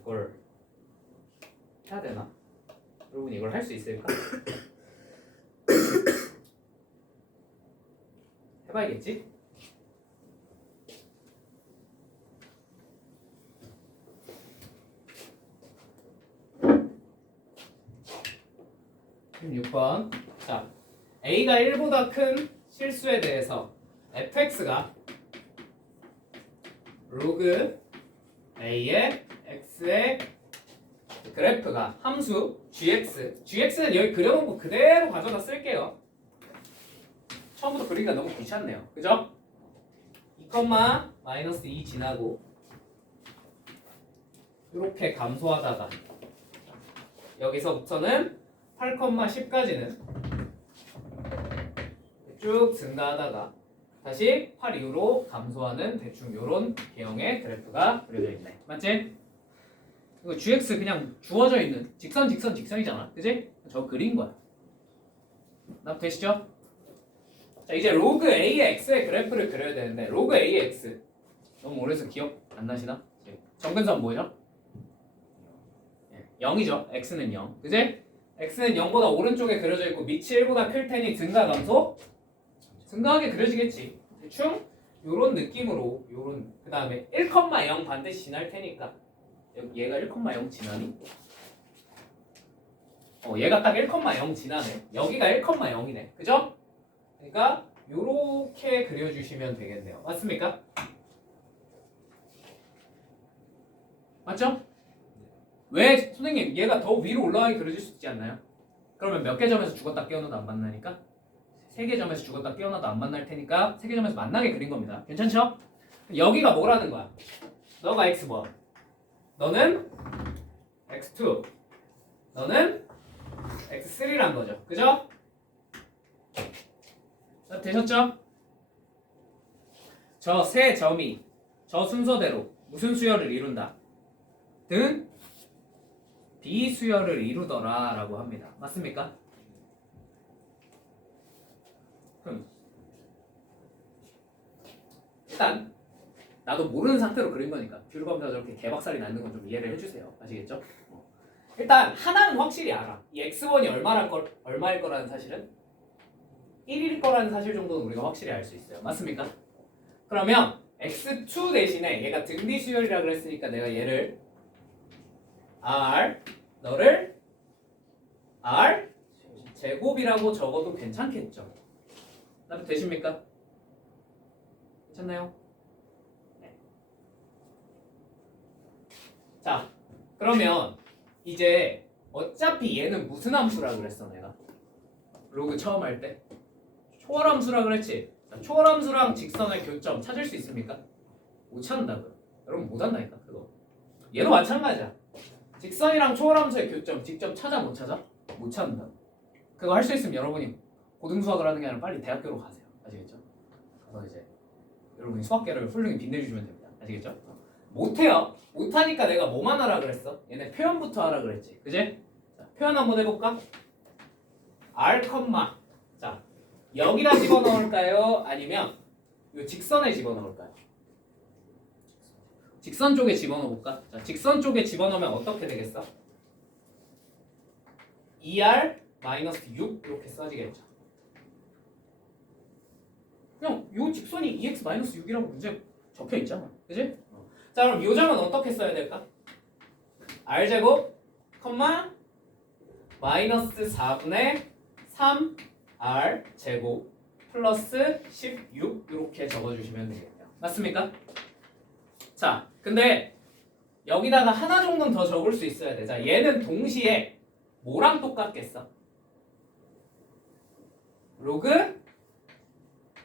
이걸 해야 되나? 여러분 이걸 할 수 있을까? 해봐야겠지? 그럼 6번. 자, A가 1보다 큰 실수에 대해서 fx가 로그 A의 x의 그래프가 함수 gx는 여기 그려놓은 거 그대로 가져다 쓸게요. 처음부터 그리기가 너무 귀찮네요. 그죠? 2, 지나고 이렇게 감소하다가 여기서부터는 8,10까지는 쭉 증가하다가 다시 8 이후로 감소하는 대충 요런 개형의 그래프가 그려져 있네. 맞지? 이거 gx 그냥 주어져 있는 직선이잖아. 그지? 저 그린 거야. 납 되시죠? 자, 이제 로그 A의 X의 그래프를 그려야 되는데 로그 A의 X 너무 오래해서 기억 안 나시나? 정근선 뭐죠? 0이죠. x는 0. 그지? x는 0보다 오른쪽에 그려져 있고 밑이 1보다 클 테니 증가 감소? 증가하게 그려지겠지. 대충 요런 느낌으로 요런 그 다음에 1,0 반드시 지날 테니까 얘가 1,0 지나니? 얘가 딱 1,0 지나네. 여기가 1,0이네. 그죠? 그러니까 요렇게 그려주시면 되겠네요. 맞습니까? 맞죠? 왜 선생님 얘가 더 위로 올라가게 그려질 수 있지 않나요? 그러면 몇 개 점에서 죽었다 깨어나도 안 만나니까 3개 점에서 죽었다 깨어나도 안 만날 테니까 3개 점에서 만나게 그린 겁니다. 괜찮죠? 여기가 뭐라는 거야? 너가 x1 너는 x2 너는 x3란 거죠. 그죠? 자, 되셨죠? 저 세 점이 저 순서대로 무슨 수열을 이룬다? 등 비수열을 이루더라 라고 합니다. 맞습니까? 일단 나도 모르는 상태로 그린 거니까 뷰르감사 저렇게 개박살이 나는 건 좀 이해를 해주세요. 아시겠죠? 일단 하나는 확실히 알아. 이 x1이 얼마일 거라는 사실은 1일 거라는 사실 정도는 우리가 확실히 알 수 있어요. 맞습니까? 그러면 x2 대신에 얘가 등비수열이라 그랬으니까 내가 얘를 r 너를 r 제곱이라고 적어도 괜찮겠죠? 나도 되십니까? 괜찮나요? 네. 자, 그러면 이제 어차피 얘는 무슨 함수라 그랬어 내가? 로그 처음 할 때 초월함수라 그랬지? 자, 초월함수랑 직선의 교점 찾을 수 있습니까? 못 찾는다고요. 여러분 못 한다니까 그거. 얘도 마찬가지야. 직선이랑 초월함수의 교점 직접 찾아 못 찾아? 못 찾는다. 그거 할 수 있으면 여러분이 고등수학을 하는 게 아니라 빨리 대학교로 가세요. 아시겠죠? 그래서 이제 여러분이 수학계를 훌륭히 빛내주시면 됩니다. 아시겠죠? 못해요. 못하니까 내가 뭐만 하라 그랬어? 얘네 표현부터 하라 그랬지. 그지? 자, 표현 한번 해볼까? r, 자 여기다 집어넣을까요? 아니면 이 직선에 집어넣을까요? 직선 쪽에 집어넣어볼까? 자, 직선 쪽에 집어넣으면 어떻게 되겠어? 2r-6 이렇게 써지겠죠. 그냥 요 직선이 2x-6이라고 문제 적혀 있잖아. 그지? 자, 그럼 요 점은 어떻게 써야 될까? r제곱, 마이너스 4분의 3r 제곱 플러스 16 이렇게 적어주시면 되겠네요. 맞습니까? 자, 근데 여기다가 하나 정도는 더 적을 수 있어야 돼. 자, 얘는 동시에 뭐랑 똑같겠어? 로그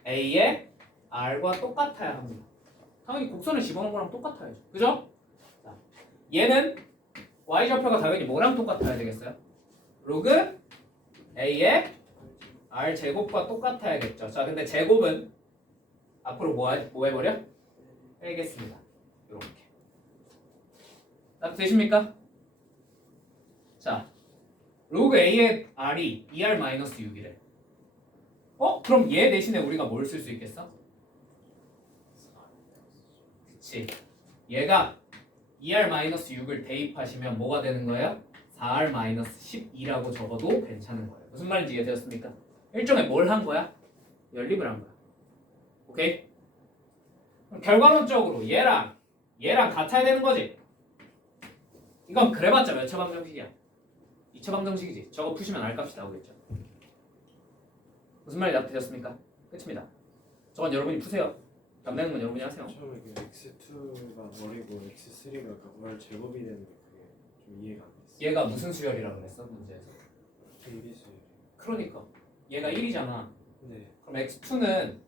a의 r과 똑같아야 합니다. 당연히 곡선을 집어넣은 거랑 똑같아야죠. 그죠? 자, 얘는 y좌표가 당연히 뭐랑 똑같아야 되겠어요? 로그 a의 r 제곱과 똑같아야겠죠. 자, 근데 제곱은 앞으로 뭐 해버려? 빼겠습니다. 이렇게. 딱 되십니까? 자, 로그 a의 r이 2r-6이래. 그럼 얘 대신에 우리가 뭘 쓸 수 있겠어? 그치. 얘가 2r-6을 대입하시면 뭐가 되는 거예요? 4r-12라고 적어도 괜찮은 거예요. 무슨 말인지 이해되었습니까? 일종의 뭘 한 거야? 연립을 한 거야. 오케이? 그럼 결과론적으로 얘랑 같아야 되는 거지. 이건 그래봤자 몇 차 방정식이야? 2차 방정식이지. 저거 푸시면 R값이 나오겠죠. 무슨 말이 되셨습니까? 끝입니다. 저건 여러분이 푸세요. 답 내는 건 여러분이 하세요. 처음에 그 x2가 월이고 x3가 월 제곱이 되는 게 그게 좀 이해가 안 됐어. 얘가 무슨 수열이라고 그랬어? 문제에서. 등비수열. 그러니까 얘가 1이잖아. 네. 그럼 x2는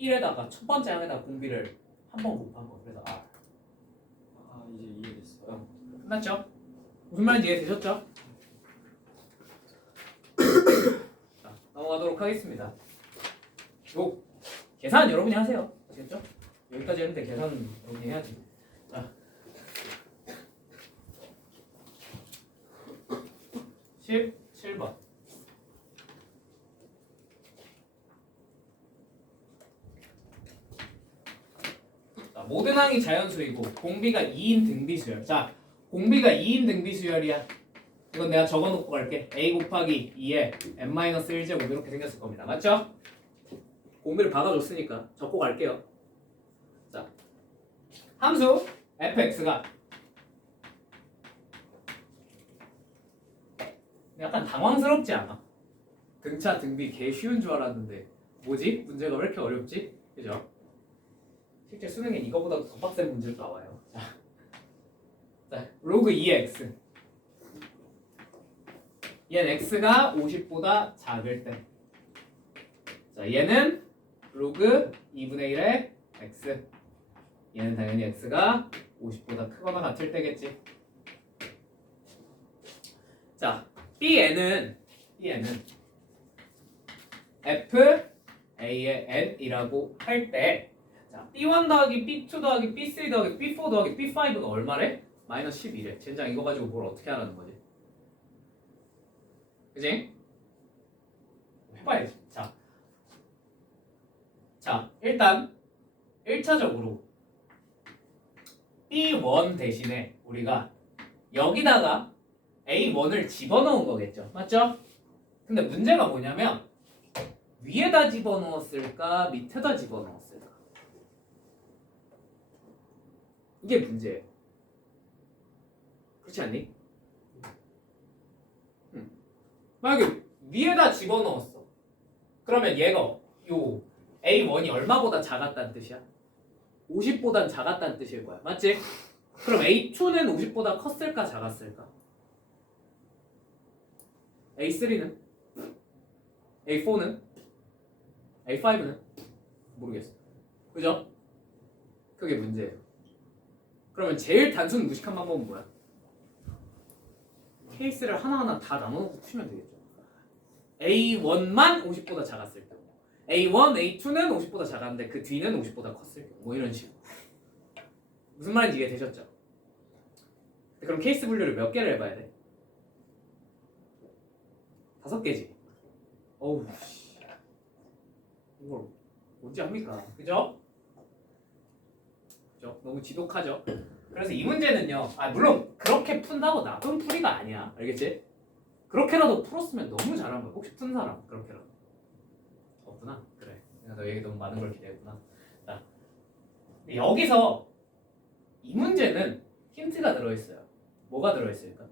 1에다가 첫 번째 항에다가 공비를 한 번 곱한 거. 그래서 R. 아 이제 이해됐어. 끝났죠? 무슨 말인지 이해되셨죠? 자, 넘어가도록 하겠습니다. 요 계산 여러분이 하세요. 아시겠죠? 여기까지 했는데 계산 여러분이 해야지. 자, 17번. 자, 모든 항이 자연수이고 공비가 2인 등비수열. 자, 공비가 2인 등비수열이야. 이건 내가 적어놓고 갈게. a 곱하기 2에 n-1제곱 이렇게 생겼을 겁니다. 맞죠? 공비를 박아줬으니까 적고 갈게요. 자, 함수 fx가 약간 당황스럽지 않아? 등차 등비 개 쉬운 줄 알았는데 뭐지? 문제가 왜 이렇게 어렵지? 그죠? 실제 수능엔 이거보다 더 빡센 문제도 나와요. 자, 로그 2x 얘는 x가 50보다 작을 때, 자 얘는 로그 2분의 1의 x, 얘는 당연히 x가 50보다 크거나 같을 때겠지. 자, bn은 f a의 n이라고 할 때, 자 b1 더하기 b2 더하기 b3 더하기 b4 더하기 b5가 얼마래? 마이너스 11에. 젠장 이거 가지고 뭘 어떻게 하라는 거지? 그지? 해봐야지. 자, 일단 1차적으로 B1 대신에 우리가 여기다가 A1을 집어넣은 거겠죠. 맞죠? 근데 문제가 뭐냐면 위에다 집어넣었을까 밑에다 집어넣었을까? 이게 문제예요. 그렇지 않니? 만약에 위에다 집어넣었어. 그러면 얘가 요 A1이 얼마보다 작았다는 뜻이야? 50보단 작았다는 뜻일 거야. 맞지? 그럼 A2는 50보다 컸을까 작았을까? A3는? A4는? A5는? 모르겠어. 그죠? 그게 문제예요. 그러면 제일 단순 무식한 방법은 뭐야? 케이스를 하나하나 다 나눠놓고 푸시면 되겠죠. A1만 50보다 작았을 경우, A1, A2는 50보다 작았는데 그 뒤는 50보다 컸을 경우, 뭐 이런 식으로. 무슨 말인지 이해되셨죠? 그럼 케이스 분류를 몇 개를 해봐야 돼? 5개지. 어우 씨, 이걸 언제 합니까? 그죠? 그죠? 너무 지독하죠? 그래서 이 문제는요, 물론 그렇게 푼다고 나쁜 풀이가 아니야. 알겠지? 그렇게라도 풀었으면 너무 잘한 거야. 혹시 푼 사람? 그렇게라도 없구나. 그래, 내가 너 얘기 너무 많은 걸 기대했구나. 자, 근데 여기서 이 문제는 힌트가 들어있어요. 뭐가 들어있을까?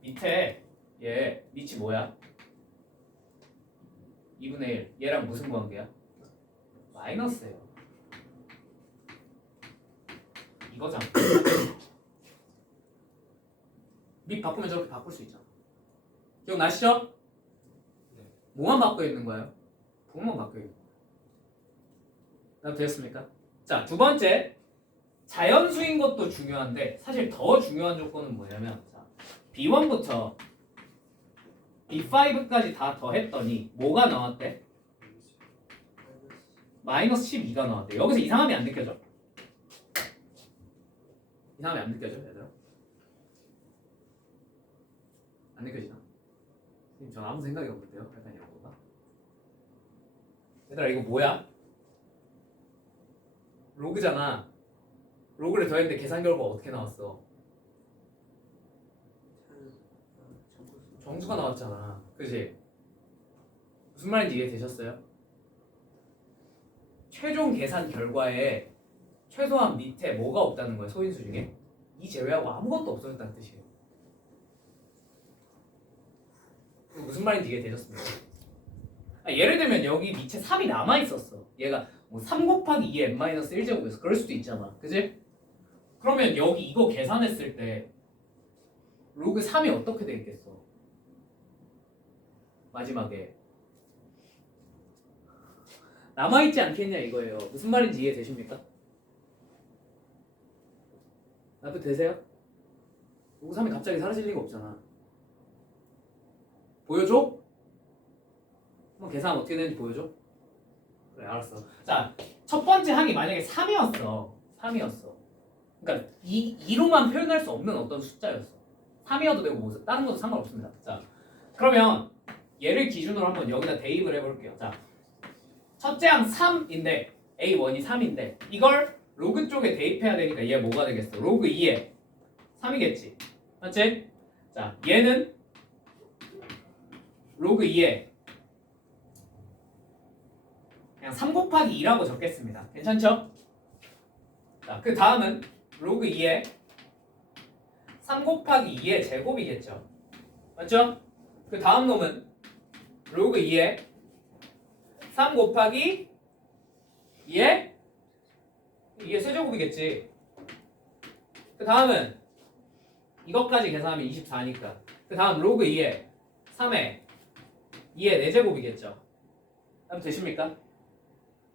밑에 얘 밑이 뭐야? 2분의 1. 얘랑 무슨 관계야? 마이너스예요. 이거잖아. 밑 바꾸면 저렇게 바꿀 수 있잖아. 기억나시죠? 뭐만 바꿔 있는 거예요? 부분만 바꿔 있는 거예요. 나도 되셨습니까? 자, 두 번째, 자연수인 것도 중요한데 사실 더 중요한 조건은 뭐냐면, 자, B1부터 B5까지 다 더했더니 뭐가 나왔대? 마이너스 12가 나왔대. 여기서 이상함이 안 느껴져? 이상함이 안 느껴져, 얘들아? 안 느껴지나? 선생님, 전 아무 생각이 없는데요? 약간 이런 건가? 얘들아, 이거 뭐야? 로그잖아. 로그를 더했는데 계산 결과가 어떻게 나왔어? 정수가 나왔잖아. 그지? 무슨 말인지 이해되셨어요? 최종 계산 결과에 최소한 밑에 뭐가 없다는 거야, 소인수 중에? 이 제외하고 아무것도 없어졌다는 뜻이에요. 무슨 말인지 이해되셨습니까? 예를 들면 여기 밑에 3이 남아있었어. 얘가 뭐 3 곱하기 2의 n-1제곱에서 그럴 수도 있잖아. 그지? 그러면 여기 이거 계산했을 때 로그 3이 어떻게 돼 있겠어? 마지막에 남아있지 않겠냐 이거예요. 무슨 말인지 이해되십니까? 나도 되세요? 로그 3이 갑자기 사라질 리가 없잖아. 보여줘? 한번 계산 어떻게 되는지 보여줘? 그래, 알았어. 자, 첫 번째 항이 만약에 3이었어. 그러니까 2로만 표현할 수 없는 어떤 숫자였어. 3이어도 되고 뭐 다른 것도 상관없습니다. 자, 그러면 얘를 기준으로 한번 여기다 대입을 해볼게요. 자, 첫째 항 3인데 A1이 3인데 이걸 로그 쪽에 대입해야 되니까 얘 뭐가 되겠어? 로그 2에 3이겠지. 맞지? 자, 얘는 로그 2에 그냥 3 곱하기 2라고 적겠습니다. 괜찮죠? 자, 그 다음은 로그 2에 3 곱하기 2의 제곱이겠죠. 맞죠? 그 다음 놈은 로그 2에 3 곱하기 2의 이게 세제곱이겠지. 그 다음은 이것까지 계산하면 24니까 그 다음 로그 2에 3에 2의 4제곱이겠죠. 그럼 되십니까?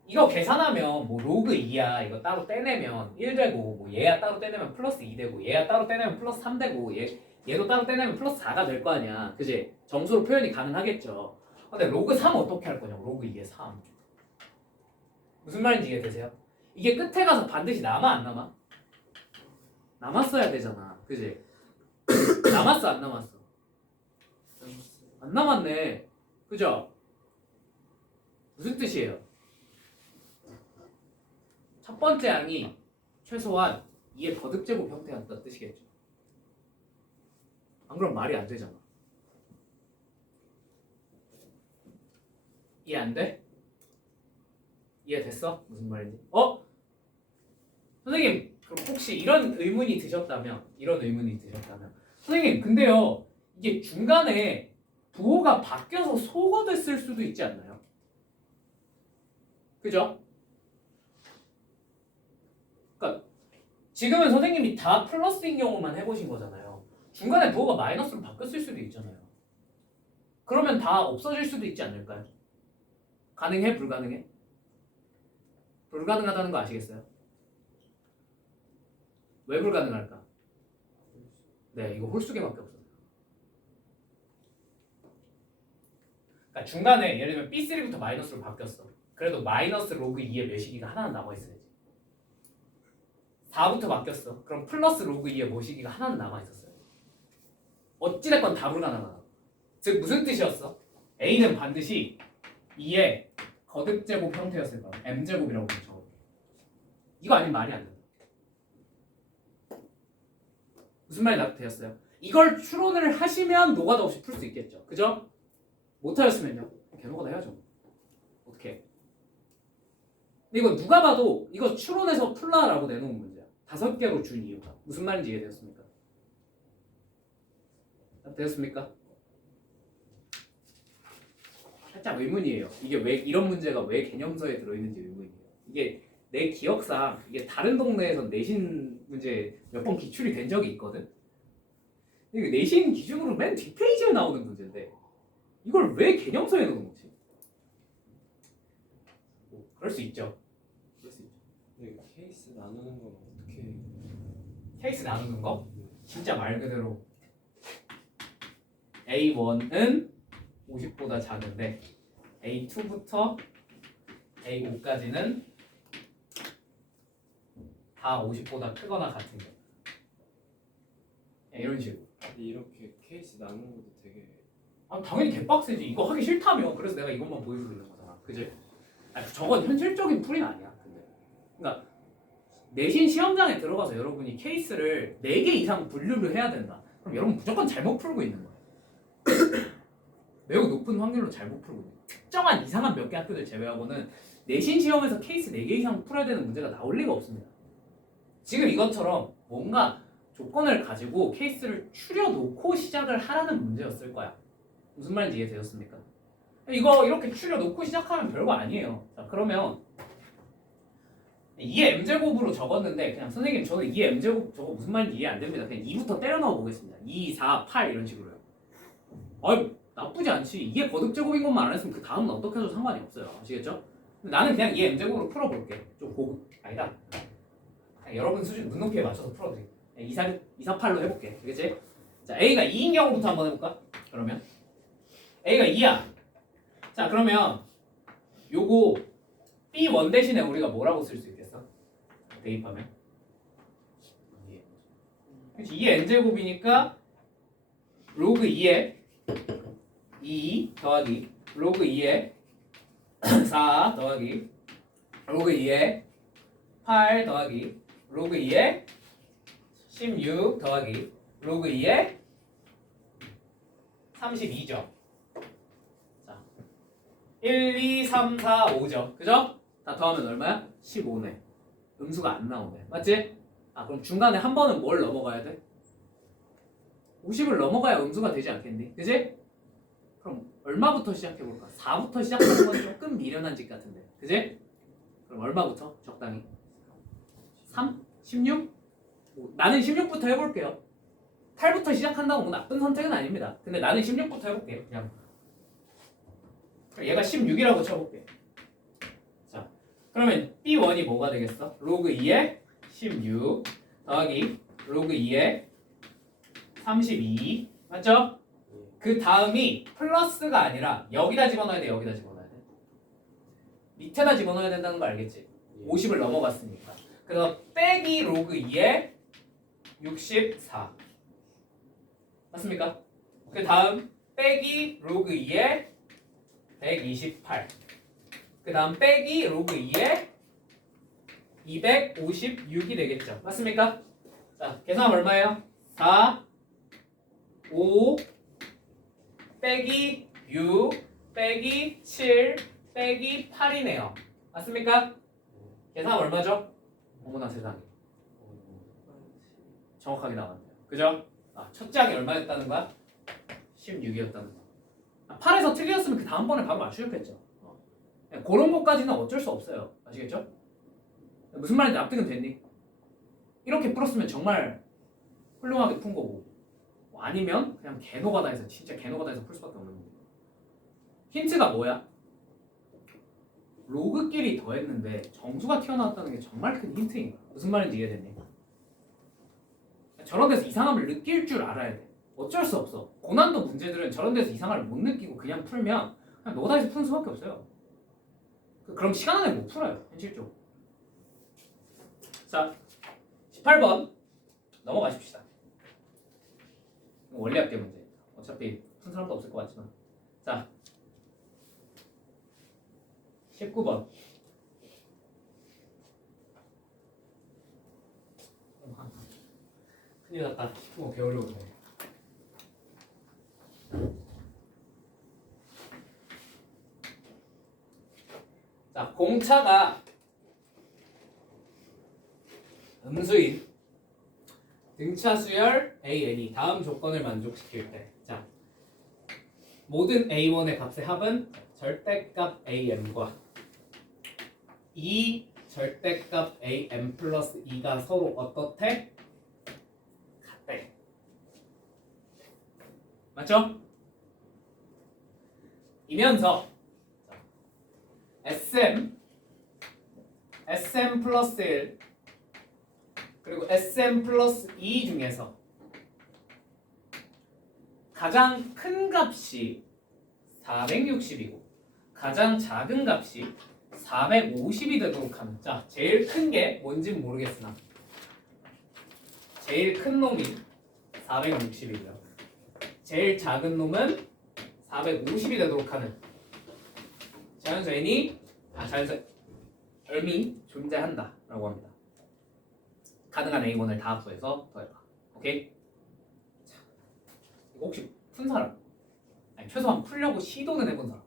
이거 계산하면 뭐 로그 2야 이거 따로 떼내면 1 되고 뭐 얘야 따로 떼내면 플러스 2 되고 얘야 따로 떼내면 플러스 3 되고 얘도 따로 떼내면 플러스 4가 될 거 아니야. 그지? 정수로 표현이 가능하겠죠. 근데 로그 3 어떻게 할 거냐고. 로그 2에 3 무슨 말인지 이해되세요? 이게 끝에 가서 반드시 남아 안 남아? 남았어야 되잖아. 그지? 남았어 안 남았어? 안 남았네. 그죠? 무슨 뜻이에요? 첫 번째 항이 최소한 2의 거듭제곱 형태였다는 뜻이겠죠. 안 그럼 말이 안 되잖아. 이해 안 돼? 이해됐어? 무슨 말인지? 선생님, 그럼 혹시 이런 의문이 드셨다면 선생님, 근데요, 이게 중간에 부호가 바뀌어서 소거 됐을 수도 있지 않나요? 그죠? 그러니까 지금은 선생님이 다 플러스인 경우만 해보신 거잖아요. 중간에 부호가 마이너스로 바뀌었을 수도 있잖아요. 그러면 다 없어질 수도 있지 않을까요? 가능해? 불가능해? 불가능하다는 거 아시겠어요? 왜 불가능할까? 네, 이거 홀수계밖에 없어요. 그러니까 중간에 예를 들면 B3부터 마이너스로 바뀌었어. 그래도 마이너스 로그 2의 매시기가 하나는 남아있어야지. 4부터 바뀌었어. 그럼 플러스 로그 2의 모시기가 하나는 남아있었어요. 어찌됐건 다 불가능하다. 즉 무슨 뜻이었어? A는 반드시 2의 거듭제곱 형태였을 거야. M제곱이라고 적어. 이거 아니면 말이 안 된다. 무슨 말이 되었어요? 이걸 추론을 하시면 노가다 없이 풀 수 있겠죠. 그죠? 못하였으면요. 개노가다 해야죠. 어떻게? 근데 이거 누가 봐도 이거 추론해서 풀라라고 내놓은 문제야. 5개로 준 이유가. 무슨 말인지 이해되었습니까? 되었습니까? 살짝 의문이에요. 이게 왜 이런 문제가 왜 개념서에 들어있는지 의문이에요. 이게 내 기억상 이게 다른 동네에서 내신 문제 몇 번 기출이 된 적이 있거든. 이게 내신 기준으로 맨 뒷페이지에 나오는 문제인데 이걸 왜 개념서에 넣는 거지? 뭐, 그럴 수 있죠. 그럴 수 있죠. 근데 케이스 나누는 건 어떻게? 케이스 나누는 거? 진짜 말 그대로 A1은 50보다 작은데 A2부터 A5까지는 다 50보다 크거나 같은 거. 이런 식으로. 근데 이렇게 케이스 나누는 것도 되게 당연히 개빡세지. 이거 하기 싫다며. 그래서 내가 이것만 보여주고 있는 거잖아. 그지? 저건 현실적인 풀이는 아니야. 근데. 그러니까 내신 시험장에 들어가서 여러분이 케이스를 4개 이상 분류를 해야 된다. 그럼 여러분 무조건 잘못 풀고 있는 거야. 매우 높은 확률로 잘못 풀고 있는 거야. 특정한 이상한 몇 개 학교들 제외하고는 내신 시험에서 케이스 4개 이상 풀어야 되는 문제가 나올 리가 없습니다. 지금 이것처럼 뭔가 조건을 가지고 케이스를 추려놓고 시작을 하라는 문제였을 거야. 무슨 말인지 이해되셨습니까? 이거 이렇게 추려놓고 시작하면 별거 아니에요. 자, 그러면 2의 m제곱으로 적었는데 그냥 선생님 저는 2의 m제곱 저거 무슨 말인지 이해 안 됩니다. 그냥 2부터 때려 넣어 보겠습니다. 2, 4, 8 이런 식으로요. 나쁘지 않지. 2의 거듭제곱인 것만 안 했으면 그 다음은 어떻게 해도 상관이 없어요. 아시겠죠? 근데 나는 그냥 2의 m제곱으로 풀어볼게. 좀 고급 아니다. 그냥 여러분 수준 눈높이에 맞춰서 풀어드릴게요. 2, 4, 8로 해볼게. 알겠지? 자, A가 2인 경우부터 한번 해볼까? 그러면 A가 2야. 자, 그러면 요거 B1 대신에 우리가 뭐라고 쓸 수 있겠어? 대입하면 그렇지. 2의 n제곱이니까 로그 2에 2 더하기 로그 2에 4 더하기 로그 2에 8 더하기 로그 2의 16 더하기 로그 2의 32죠. 자, 1, 2, 3, 4, 5죠. 그죠? 다 더하면 얼마야? 15네. 음수가 안 나오네. 맞지? 아, 그럼 중간에 한 번은 뭘 넘어가야 돼? 50을 넘어가야 음수가 되지 않겠니? 그지? 그럼 얼마부터 시작해볼까? 4부터 시작하는 건 조금 미련한 짓 같은데. 그지? 그럼 얼마부터? 적당히 3? 16? 나는 16부터 해볼게요. 8부터 시작한다고 뭐 나쁜 선택은 아닙니다. 근데 나는 16부터 해볼게요. 그냥 얘가 16이라고 쳐볼게. 자, 그러면 B1이 뭐가 되겠어? 로그 2의 16 더하기 로그 2의 32 맞죠? 그 다음이 플러스가 아니라 여기다 집어넣어야 돼. 여기다 집어넣어야 돼. 밑에다 집어넣어야 된다는 거 알겠지? 50을 넘어갔으니까. 그래서 빼기 로그 2의 64 맞습니까? 그 다음 빼기 로그 2의 128 그 다음 빼기 로그 2의 256이 되겠죠. 맞습니까? 자, 계산하면 얼마예요? 4 5 빼기 6 빼기 7 빼기 8이네요. 맞습니까? 계산하면 얼마죠? 어머나 세상에. 정확하게 나왔네요. 그죠? 아, 첫째 항이 얼마였다는 거야? 16이었다는 거. 8에서 틀렸으면 그 다음번에 바로 맞추셨겠죠. 그런 것까지는 어쩔 수 없어요. 아시겠죠? 무슨 말인지 납득은 됐니? 이렇게 풀었으면 정말 훌륭하게 푼 거고 아니면 그냥 개노가다해서 진짜 개노가다해서 풀 수밖에 없는 거고. 힌트가 뭐야? 로그끼리 더했는데 정수가 튀어나왔다는 게 정말 큰 힌트인 거야. 무슨 말인지 이해됐니? 저런 데서 이상함을 느낄 줄 알아야 돼. 어쩔 수 없어. 고난도 문제들은 저런 데서 이상함을 못 느끼고 그냥 풀면 그냥 노가다해서 푸는 수밖에 없어요. 그럼 시간 안에 못 풀어요. 현실적으로. 자, 18번 넘어가십시다. 원리학계 문제. 어차피 푼 사람도 없을 것 같지만. 자, 19번. 큰일 났다. 19번 배우려고 그래. 자, 공차가 음수인 등차 수열 AN이 다음 조건을 만족시킬 때, 자, 모든 A1의 값의 합은 절대값 AM과 이 절대값 AM 플러스 2가 서로 어떻대? 같대. 맞죠? 이면서 SM 플러스 1 그리고 SM 플러스 2 중에서 가장 큰 값이 460이고 가장 작은 값이 450이 되도록 하는, 자, 제일 큰 게 뭔진 모르겠으나 제일 큰 놈이 460이고요. 제일 작은 놈은 450이 되도록 하는 자연수 n이 자연수 m이 존재한다 라고 합니다. 가능한 A1을 다 합수해서 더해봐. 오케이? 자, 이거 혹시 푼 사람? 아니, 최소한 풀려고 시도는 해본 사람?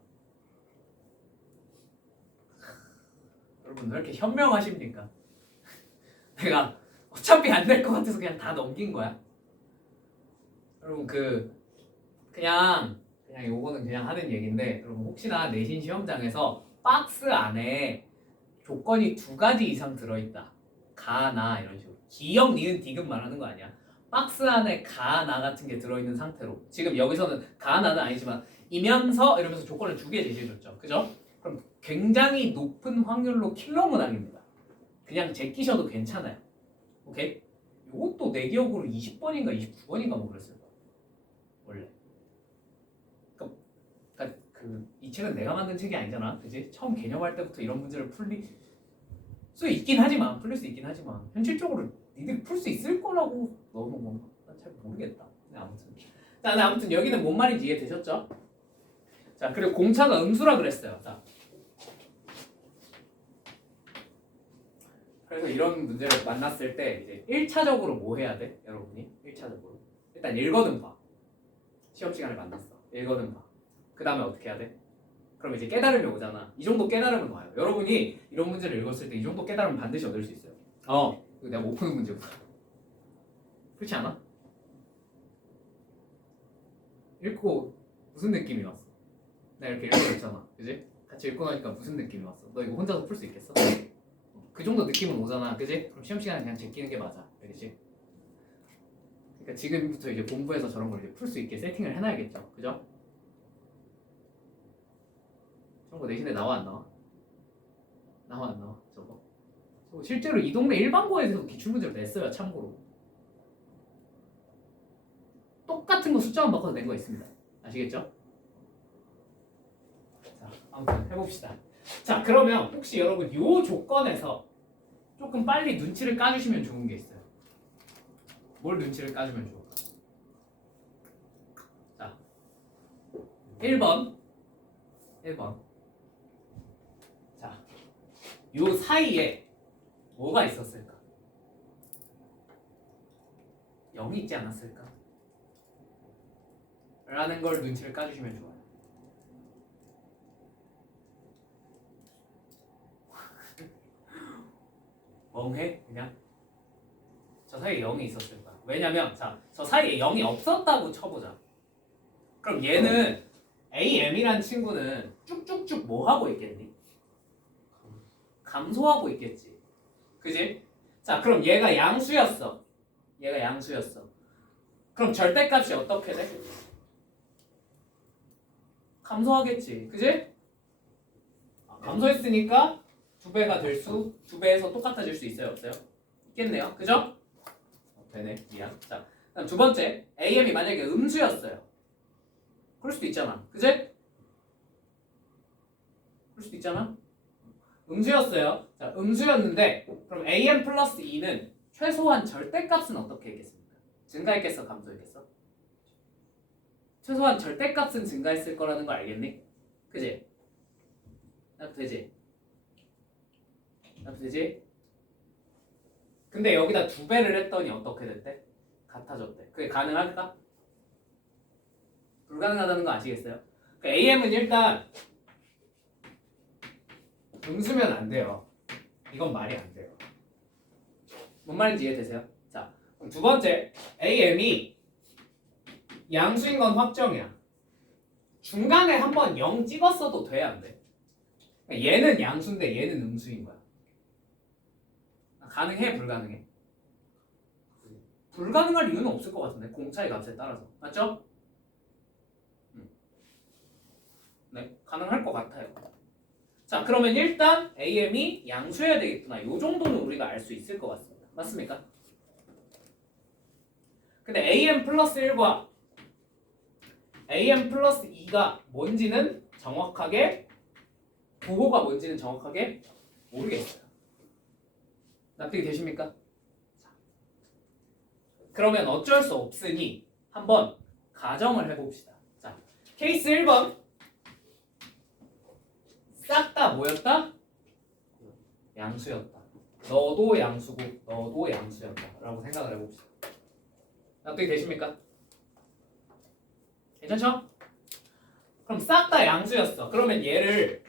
여러분 왜 이렇게 현명하십니까? 내가 어차피 안 될 것 같아서 그냥 다 넘긴 거야. 여러분 그냥 요거는 그냥 하는 얘기인데, 여러분 혹시나 내신 시험장에서 박스 안에 조건이 2가지 이상 들어있다. 가, 나 이런 식으로. 기역, 니은, 디귿 말하는 거 아니야. 박스 안에 가, 나 같은 게 들어있는 상태로. 지금 여기서는 가, 나는 아니지만 이면서 이러면서 조건을 2개 제시해줬죠. 그죠? 그럼 굉장히 높은 확률로 킬러 문항입니다. 그냥 제끼셔도 괜찮아요. 오케이? 요것도 내 기억으로 20번인가 29번인가 뭐 그랬을 거야. 원래. 그러니까 이 책은 내가 만든 책이 아니잖아. 그지? 처음 개념할 때부터 이런 문제를 풀릴 수 있긴 하지만, 풀릴 수 있긴 하지만 현실적으로 니들이 풀 수 있을 거라고 넣어놓은 건가? 난 잘 모르겠다. 근데 아무튼 여기는 뭔 말인지 이해되셨죠? 자, 그리고 공차가 음수라 그랬어요. 자, 그래서 이런 문제를 만났을 때 이제 1차적으로 뭐 해야 돼? 여러분이 1차적으로 일단 읽어는 봐. 시험 시간에 만났어. 읽어는 봐. 그 다음에 어떻게 해야 돼? 그럼 이제 깨달음이 오잖아. 이 정도 깨달음은 와요. 여러분이 이런 문제를 읽었을 때 이 정도 깨달음은 반드시 얻을 수 있어요. 이거 내가 못 푸는 문제구나. 그렇지 않아? 읽고 무슨 느낌이 왔어? 나 이렇게 읽어줬잖아. 그지? 같이 읽고 나니까 무슨 느낌이 왔어? 너 이거 혼자서 풀 수 있겠어? 그 정도 느낌은 오잖아. 그지? 그럼 시험 시간에 그냥 제끼는 게 맞아. 알겠지? 그러니까 지금부터 이제 공부해서 저런 걸 이제 풀 수 있게 세팅을 해놔야겠죠. 그죠? 저런 거 내신에 나와 안 나와? 나와 안 나와? 저거 실제로 이 동네 일반고에서도 기출문제를 냈어요. 참고로 똑같은 거 숫자만 바꿔서 낸 거 있습니다. 아시겠죠? 자, 아무튼 해봅시다. 자, 그러면 혹시 여러분 요 조건에서 조금 빨리 눈치를 까주시면 좋은 게 있어요. 뭘 눈치를 까주면 좋을까? 자, 1번 자, 요 사이에 뭐가 있었을까? 0이 있지 않았을까? 라는 걸 눈치를 까주시면 좋아요. 멍해? 그냥? 저 사이에 0이 있었을 거야. 왜냐면 자, 저 사이에 0이 없었다고 쳐보자. 그럼 얘는 AM이란 친구는 쭉쭉쭉 뭐 하고 있겠니? 감소하고 있겠지. 그지? 자, 그럼 얘가 양수였어. 그럼 절대값이 어떻게 돼? 감소하겠지. 그지? 감소했으니까 2배가 될 수, 2배에서 똑같아질 수 있어요? 없어요? 있겠네요. 그죠? 되네. 미안. 자, 그다음 두 번째. AM이 만약에 음수였어요. 그럴 수도 있잖아. 그지? 그럴 수도 있잖아. 음수였어요. 자, 음수였는데 그럼 AM 플러스 2는 최소한 절대값은 어떻게 했겠습니까? 증가했겠어? 감소했겠어? 최소한 절대값은 증가했을 거라는 거 알겠니? 그지? 나도 되지? 근데 여기다 2배를 했더니 어떻게 됐대? 같아졌대. 그게 가능할까? 불가능하다는 거 아시겠어요? 그 AM은 일단 음수면 안 돼요. 이건 말이 안 돼요. 뭔 말인지 이해되세요? 자, 그럼 두 번째, AM이 양수인 건 확정이야. 중간에 한번 0 찍었어도 돼, 안 돼? 얘는 양수인데 얘는 음수인 거야. 가능해, 불가능해? 불가능할 이유는 없을 것 같은데, 공차의 값에 따라서. 맞죠? 네, 가능할 것 같아요. 자, 그러면 일단 AM이 양수여야 되겠구나. 이 정도는 우리가 알 수 있을 것 같습니다. 맞습니까? 근데 AM 플러스 1과 AM 플러스 2가 뭔지는 정확하게, 부호가 뭔지는 정확하게 모르겠어요. 납득이 되십니까? 그러면 어쩔 수 없으니 한번 가정을 해봅시다. 자, 케이스 1번. 싹 다 뭐였다? 양수였다. 너도 양수고 너도 양수였다 라고 생각을 해봅시다. 납득이 되십니까? 괜찮죠? 그럼 싹 다 양수였어. 그러면 얘를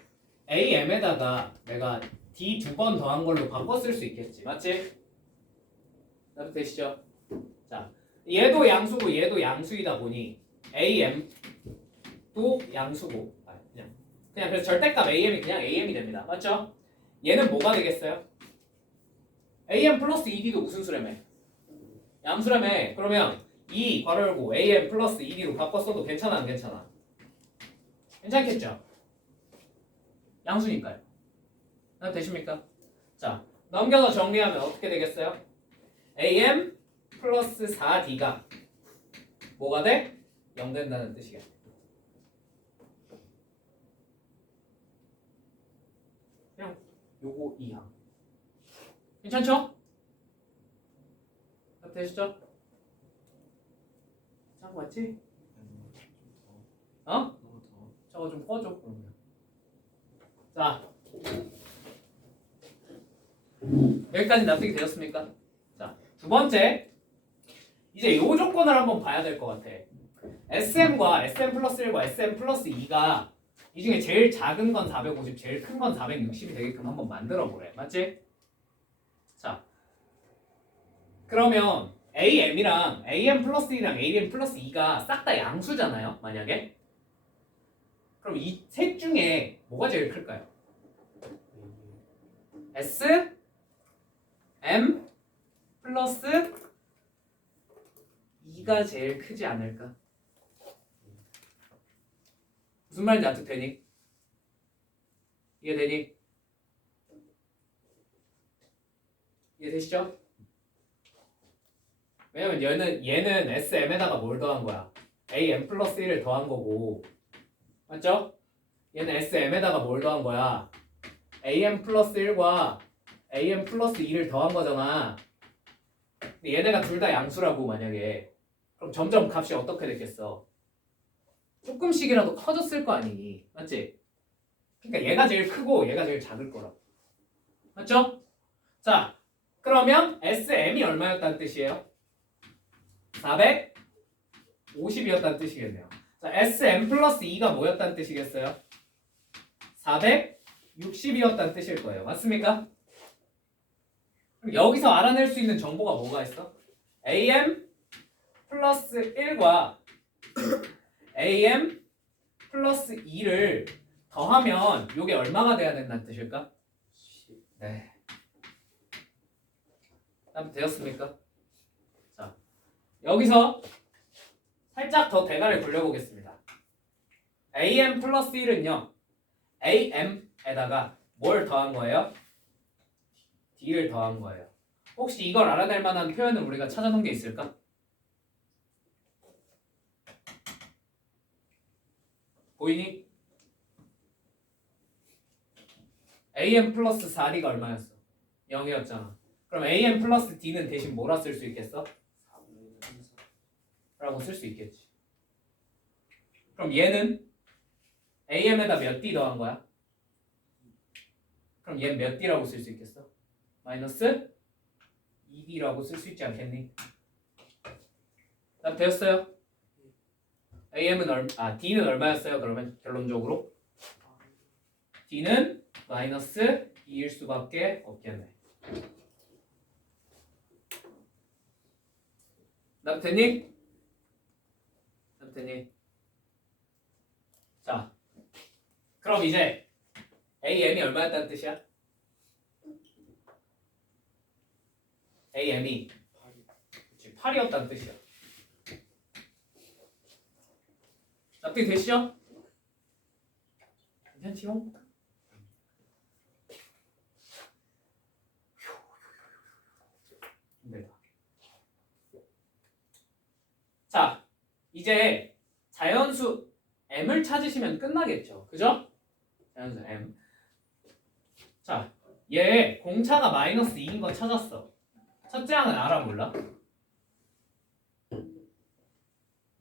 AM에다가 내가 D 2번 더한 걸로 바꿔 쓸 수 있겠지. 맞지? 납득되시죠? 자, 얘도 양수고 얘도 양수이다 보니 AM도 양수고 그냥 그래서 절대값 AM이 그냥 AM이 됩니다. 맞죠? 얘는 뭐가 되겠어요? AM 플러스 2D도 무슨 수라며? 양수라며. 그러면 2 괄호 열고 AM 플러스 2D로 바꿔 써도 괜찮아 안 괜찮아? 괜찮겠죠? 양수니까요. 되십니까? 자, 넘겨서 정리하면 어떻게 되겠어요? AM 플러스 4D가 뭐가 돼? 0 된다는 뜻이겠네. 그냥 요거 이항. 괜찮죠? 되시죠? 잠깐 맞지? 어? 저거 좀 꺼줘. 자, 여기까지 납득이 되었습니까? 자, 두 번째. 이제 요 조건을 한번 봐야 될 것 같아. SM과 SM 플러스 1과 SM 플러스 2가 이 중에 제일 작은 건 450, 제일 큰 건 460이 되게끔 한번 만들어 보래. 맞지? 자, 그러면 AM이랑 AM 플러스 1이랑 AM 플러스 2가 싹 다 양수잖아요. 만약에. 그럼 이 셋 중에 뭐가 제일 클까요? S, M 플러스 2가 제일 크지 않을까? 무슨 말인지 납득되니? 이해되니? 이해되시죠? 왜냐면 얘는 SM에다가 뭘 더한 거야? AM 플러스 1을 더한 거고, 맞죠? 얘는 SM에다가 뭘 더한 거야? AM 플러스 1과 AM 플러스 2를 더한 거잖아. 근데 얘네가 둘 다 양수라고 만약에. 그럼 점점 값이 어떻게 됐겠어? 조금씩이라도 커졌을 거 아니니, 맞지? 그러니까 얘가 제일 크고 얘가 제일 작을 거라고. 맞죠? 자, 그러면 SM이 얼마였다는 뜻이에요? 450이었다는 뜻이겠네요. 자, SM 플러스 2가 뭐였다는 뜻이겠어요? 460이었다는 뜻일 거예요. 맞습니까? 그럼 여기서 알아낼 수 있는 정보가 뭐가 있어? AM 플러스 1과 AM 플러스 2를 더하면 이게 얼마가 돼야 된다는 뜻일까? 네. 답 되었습니까? 자, 여기서 살짝 더 대가를 굴려보겠습니다. AM 플러스 1은요, AM에다가 뭘 더한 거예요? D를 더한 거예요. 혹시 이걸 알아낼 만한 표현을 우리가 찾아놓은 게 있을까? 보이니? AM 플러스 4D가 얼마였어? 0이었잖아. 그럼 AM 플러스 D는 대신 뭐라 쓸 수 있겠어? 라고 쓸 수 있겠지. 그럼 얘는 AM에다 몇 D 더한 거야? 그럼 얘는 몇 D라고 쓸 수 있겠어? 마이너스 2D라고 쓸 수 있지 않겠니? 답 되었어요? D는 얼마였어요? 그러면 결론적으로 D는 마이너스 2일 수밖에 없겠네. 답 됐니? 답 됐니? 자, 그럼 이제 AM이 얼마였다는 뜻이야? AM이 8이었다는 뜻이야. 납득이 되시죠? 괜찮지요? 힘들다. 자, 이제 자연수 M을 찾으시면 끝나겠죠. 그죠? 자연수 M. 자, 얘 공차가 마이너스 2인 거 찾았어. 첫째 항은 알아 몰라?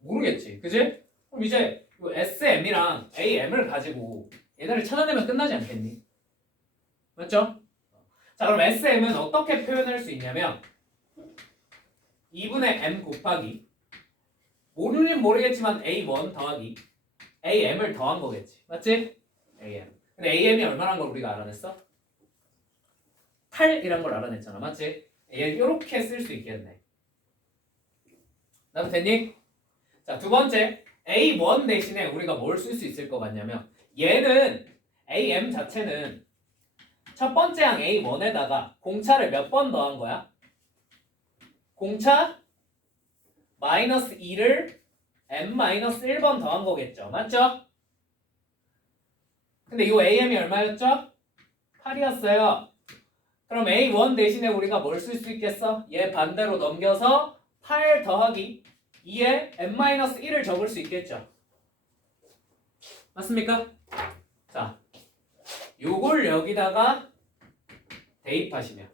모르겠지. 그지? 그럼 이제 SM이랑 AM을 가지고 얘네를 찾아내면 끝나지 않겠니? 맞죠? 자, 그럼 SM은 어떻게 표현할 수 있냐면 2분의 M 곱하기 모르긴 모르겠지만 A1 더하기 AM을 더한 거겠지. 맞지? AM. 근데 AM이 얼마란 걸 우리가 알아냈어? 8이란 걸 알아냈잖아. 맞지? 얘 이렇게 쓸 수 있겠네. 나도 됐니? 자, 두 번째 A1 대신에 우리가 뭘 쓸 수 있을 것 같냐면 얘는 AM 자체는 첫 번째 항 A1에다가 공차를 몇 번 더한 거야? 공차 마이너스 2를 M-1번 더한 거겠죠. 맞죠? 근데 이 AM이 얼마였죠? 8이었어요. 그럼 A1 대신에 우리가 뭘 쓸 수 있겠어? 얘 반대로 넘겨서 8 더하기 2에 M-1을 적을 수 있겠죠. 맞습니까? 자, 요걸 여기다가 대입하시면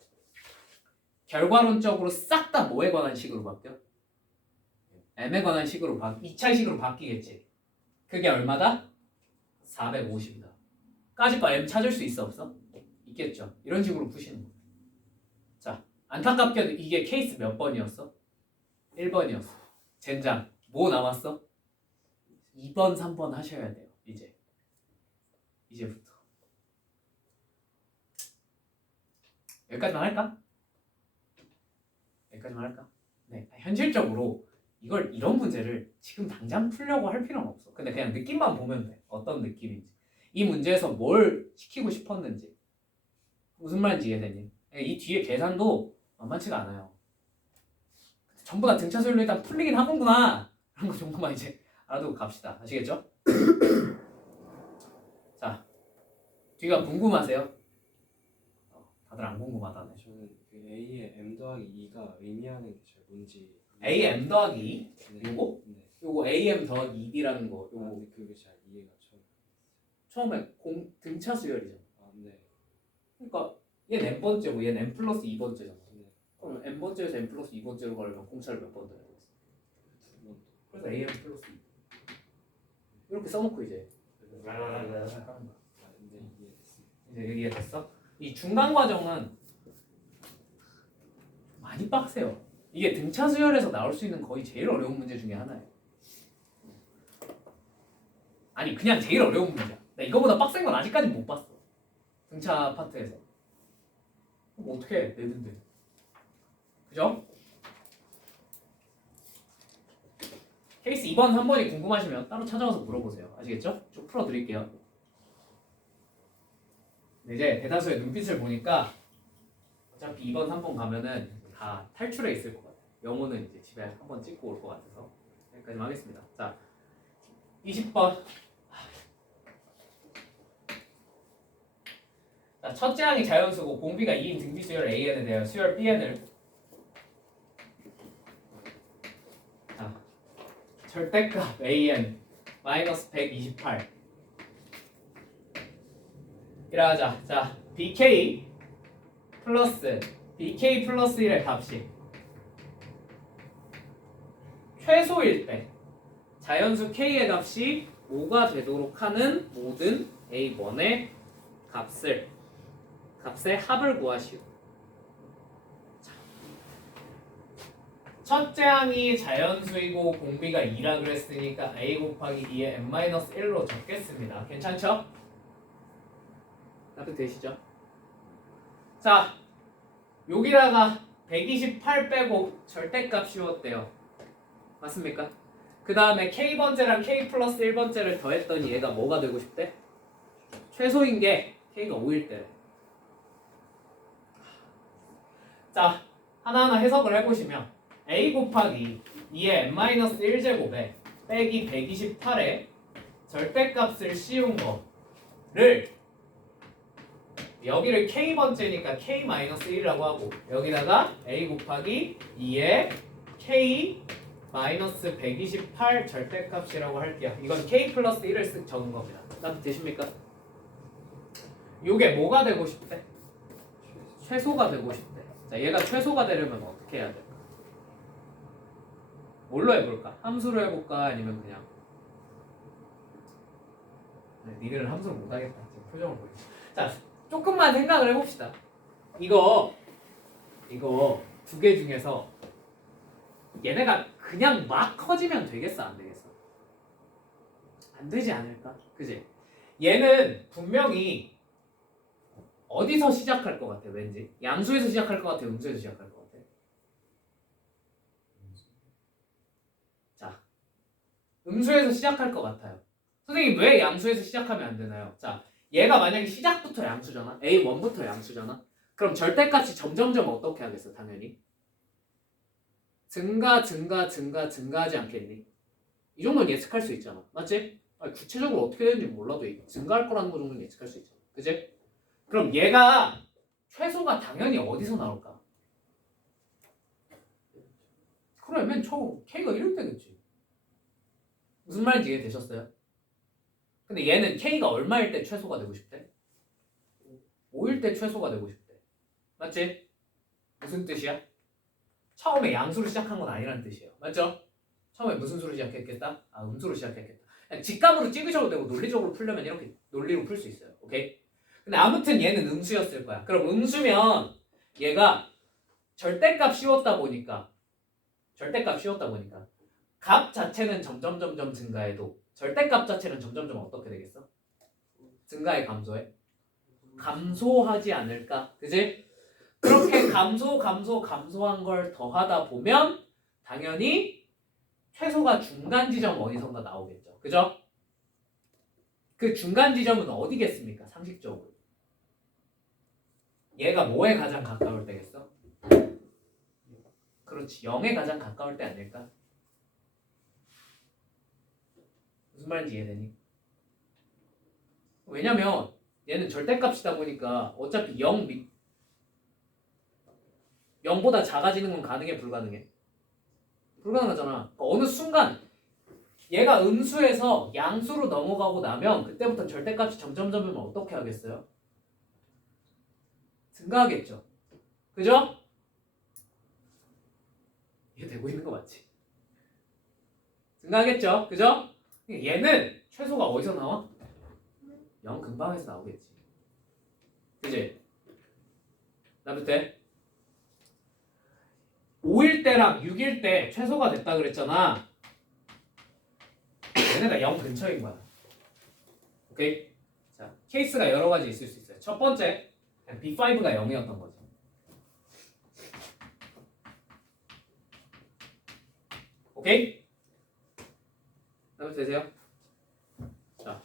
결과론적으로 싹 다 뭐에 관한 식으로 바뀌어? M에 관한 식으로 2차식으로 바뀌겠지. 그게 얼마다? 450이다. 까짓 거 M 찾을 수 있어 없어? 있겠죠. 이런 식으로 푸시는 거. 자, 안타깝게도 이게 케이스 몇 번이었어? 1번이었어. 젠장. 뭐 남았어? 2번, 3번 하셔야 돼요. 이제부터. 여기까지만 할까? 네. 현실적으로 이런 문제를 지금 당장 풀려고 할 필요는 없어. 근데 그냥 느낌만 보면 돼. 어떤 느낌인지. 이 문제에서 뭘 시키고 싶었는지. 무슨 말인지 이해되니? 이 뒤에 계산도 만만치가 않아요. 전부 다 등차 수열로 일단 풀리긴 하는구나. 그런 거 정도만 이제 알아두고 갑시다. 아시겠죠? 자, 뒤가 궁금하세요? 다들 안 궁금하다네. 저는 그 A의 M 더하기 2가 의미하는 게 잘 뭔지. AM 더하기 2? 네. 요거? 네. 요거 AM 더하기 2B라는 거. 아, 요거 근데 그게 잘 이해가 처음에 등차 수열이잖아. 아, 네. 그러니까 얘는 n번째고 얘는 n 플러스 2번째잖아. 네. 그럼 n번째에서 n 플러스 2번째로 가려면 공차를 몇 번 더해야 되겠어? 두 번. 그래서 am 플러스 2 이렇게 써놓고 이제 하는 거야. 아, 네, 이해됐습니다. 이제 이해됐어? 이 중간 과정은 많이 빡세요. 이게 등차 수열에서 나올 수 있는 거의 제일 어려운 문제 중에 하나예요. 아니 그냥 제일 어려운 문제야. 나 이거보다 빡센 건 아직까지 못 봤어. 등차 파트에서. 뭐 어떻게 해? 내는데. 그죠? 케이스 2번, 3번이 궁금하시면 따로 찾아와서 물어보세요. 아시겠죠? 쭉 풀어드릴게요. 이제 대다수의 눈빛을 보니까 어차피 2번, 3번 가면은 다 탈출해 있을 것 같아요. 영어는 이제 집에 한번 찍고 올 것 같아서 여기까지만 하겠습니다. 자, 20번. 자, 첫째 항이 자연수고 공비가 2인 등비 수열 AN에 대하여 수열 BN을 자, 절대값 AN 마이너스 128 이라하자. 자, BK 플러스 1의 값이 최소일 때 자연수 K의 값이 5가 되도록 하는 모든 A1의 값의 합을 구하시오. 자, 첫째 항이 자연수이고 공비가 2라 그랬으니까 A 곱하기 2의 n-1로 적겠습니다. 괜찮죠? 납득되시죠? 자, 여기다가 128 빼고 절대값 씌웠대요. 맞습니까? 그 다음에 K번째랑 K 플러스 1번째를 더했더니 얘가 뭐가 되고 싶대? 최소인 게 K가 5일 때. 자, 하나하나 해석을 해보시면 A 곱하기 2의 n-1제곱에 빼기 128에 절대값을 씌운 거를 여기를 K번째니까 K-1이라고 하고 여기다가 A 곱하기 2의 K-128 절대값이라고 할게요. 이건 K 플러스 1을 쓱 적은 겁니다. 납득되십니까? 요게 뭐가 되고 싶대? 최소가 되고 싶대. 자, 얘가 최소가 되려면 어떻게 해야 될까? 뭘로 해볼까? 함수로 해볼까? 아니면 그냥 니들은 함수를 못하겠다. 지금 표정을 보이죠. 자, 조금만 생각을 해봅시다. 이거 두 개 중에서 얘네가 그냥 막 커지면 되겠어, 안 되겠어? 안 되지 않을까? 그지? 얘는 분명히 어디서 시작할 것 같아? 왠지 양수에서 시작할 것 같아? 음수에서 시작할 것 같아? 자, 음수에서 시작할 것 같아요. 선생님 왜 양수에서 시작하면 안 되나요? 자, 얘가 만약에 시작부터 양수잖아. A1부터 양수잖아. 그럼 절대값이 점점점 어떻게 하겠어? 당연히 증가하지 않겠니? 이 정도는 예측할 수 있잖아. 맞지? 아니, 구체적으로 어떻게 되는지 몰라도 증가할 거라는 거 정도는 예측할 수 있잖아. 그치? 그럼 얘가 최소가 당연히 어디서 나올까? 그래, 맨 처음 K가 1일 때겠지. 무슨 말인지 이해되셨어요? 근데 얘는 K가 얼마일 때 최소가 되고 싶대? 5일 때 최소가 되고 싶대. 맞지? 무슨 뜻이야? 처음에 양수로 시작한 건 아니라는 뜻이에요. 맞죠? 처음에 무슨 수로 시작했겠다? 아, 음수로 시작했겠다. 그냥 직감으로 찍으셔도 되고 논리적으로 풀려면 이렇게 논리로 풀 수 있어요. 오케이? 근데 아무튼 얘는 음수였을 거야. 그럼 음수면 얘가 절대값 씌웠다 보니까 값 자체는 점점 증가해도 절대값 자체는 점점 어떻게 되겠어? 증가해 감소해? 감소하지 않을까? 그지? 그렇게 감소한 걸 더하다 보면 당연히 최소가 중간 지점 어디선가 나오겠죠. 그죠? 그 중간 지점은 어디겠습니까? 상식적으로. 얘가 뭐에 가장 가까울 때겠어? 그렇지. 0에 가장 가까울 때 아닐까? 무슨 말인지 이해되니? 왜냐면 얘는 절대값이다 보니까 어차피 0보다 작아지는 건 가능해 불가능해? 불가능하잖아. 그러니까 어느 순간 얘가 음수에서 양수로 넘어가고 나면 그때부터 절대값이 점점 어떻게 하겠어요? 증가하겠죠. 그죠? 이해 되고 있는 거 맞지? 증가하겠죠. 그죠? 얘는 최소가 어디서 나와? 0 근방에서 나오겠지. 그지? 나부터 5일 때랑 6일 때 최소가 됐다 그랬잖아. 얘네가 0 근처인 거야. 오케이? 자, 케이스가 여러 가지 있을 수 있어요. 첫 번째, B5가 0이었던 거죠. 오케이? 다음 되세요? 자,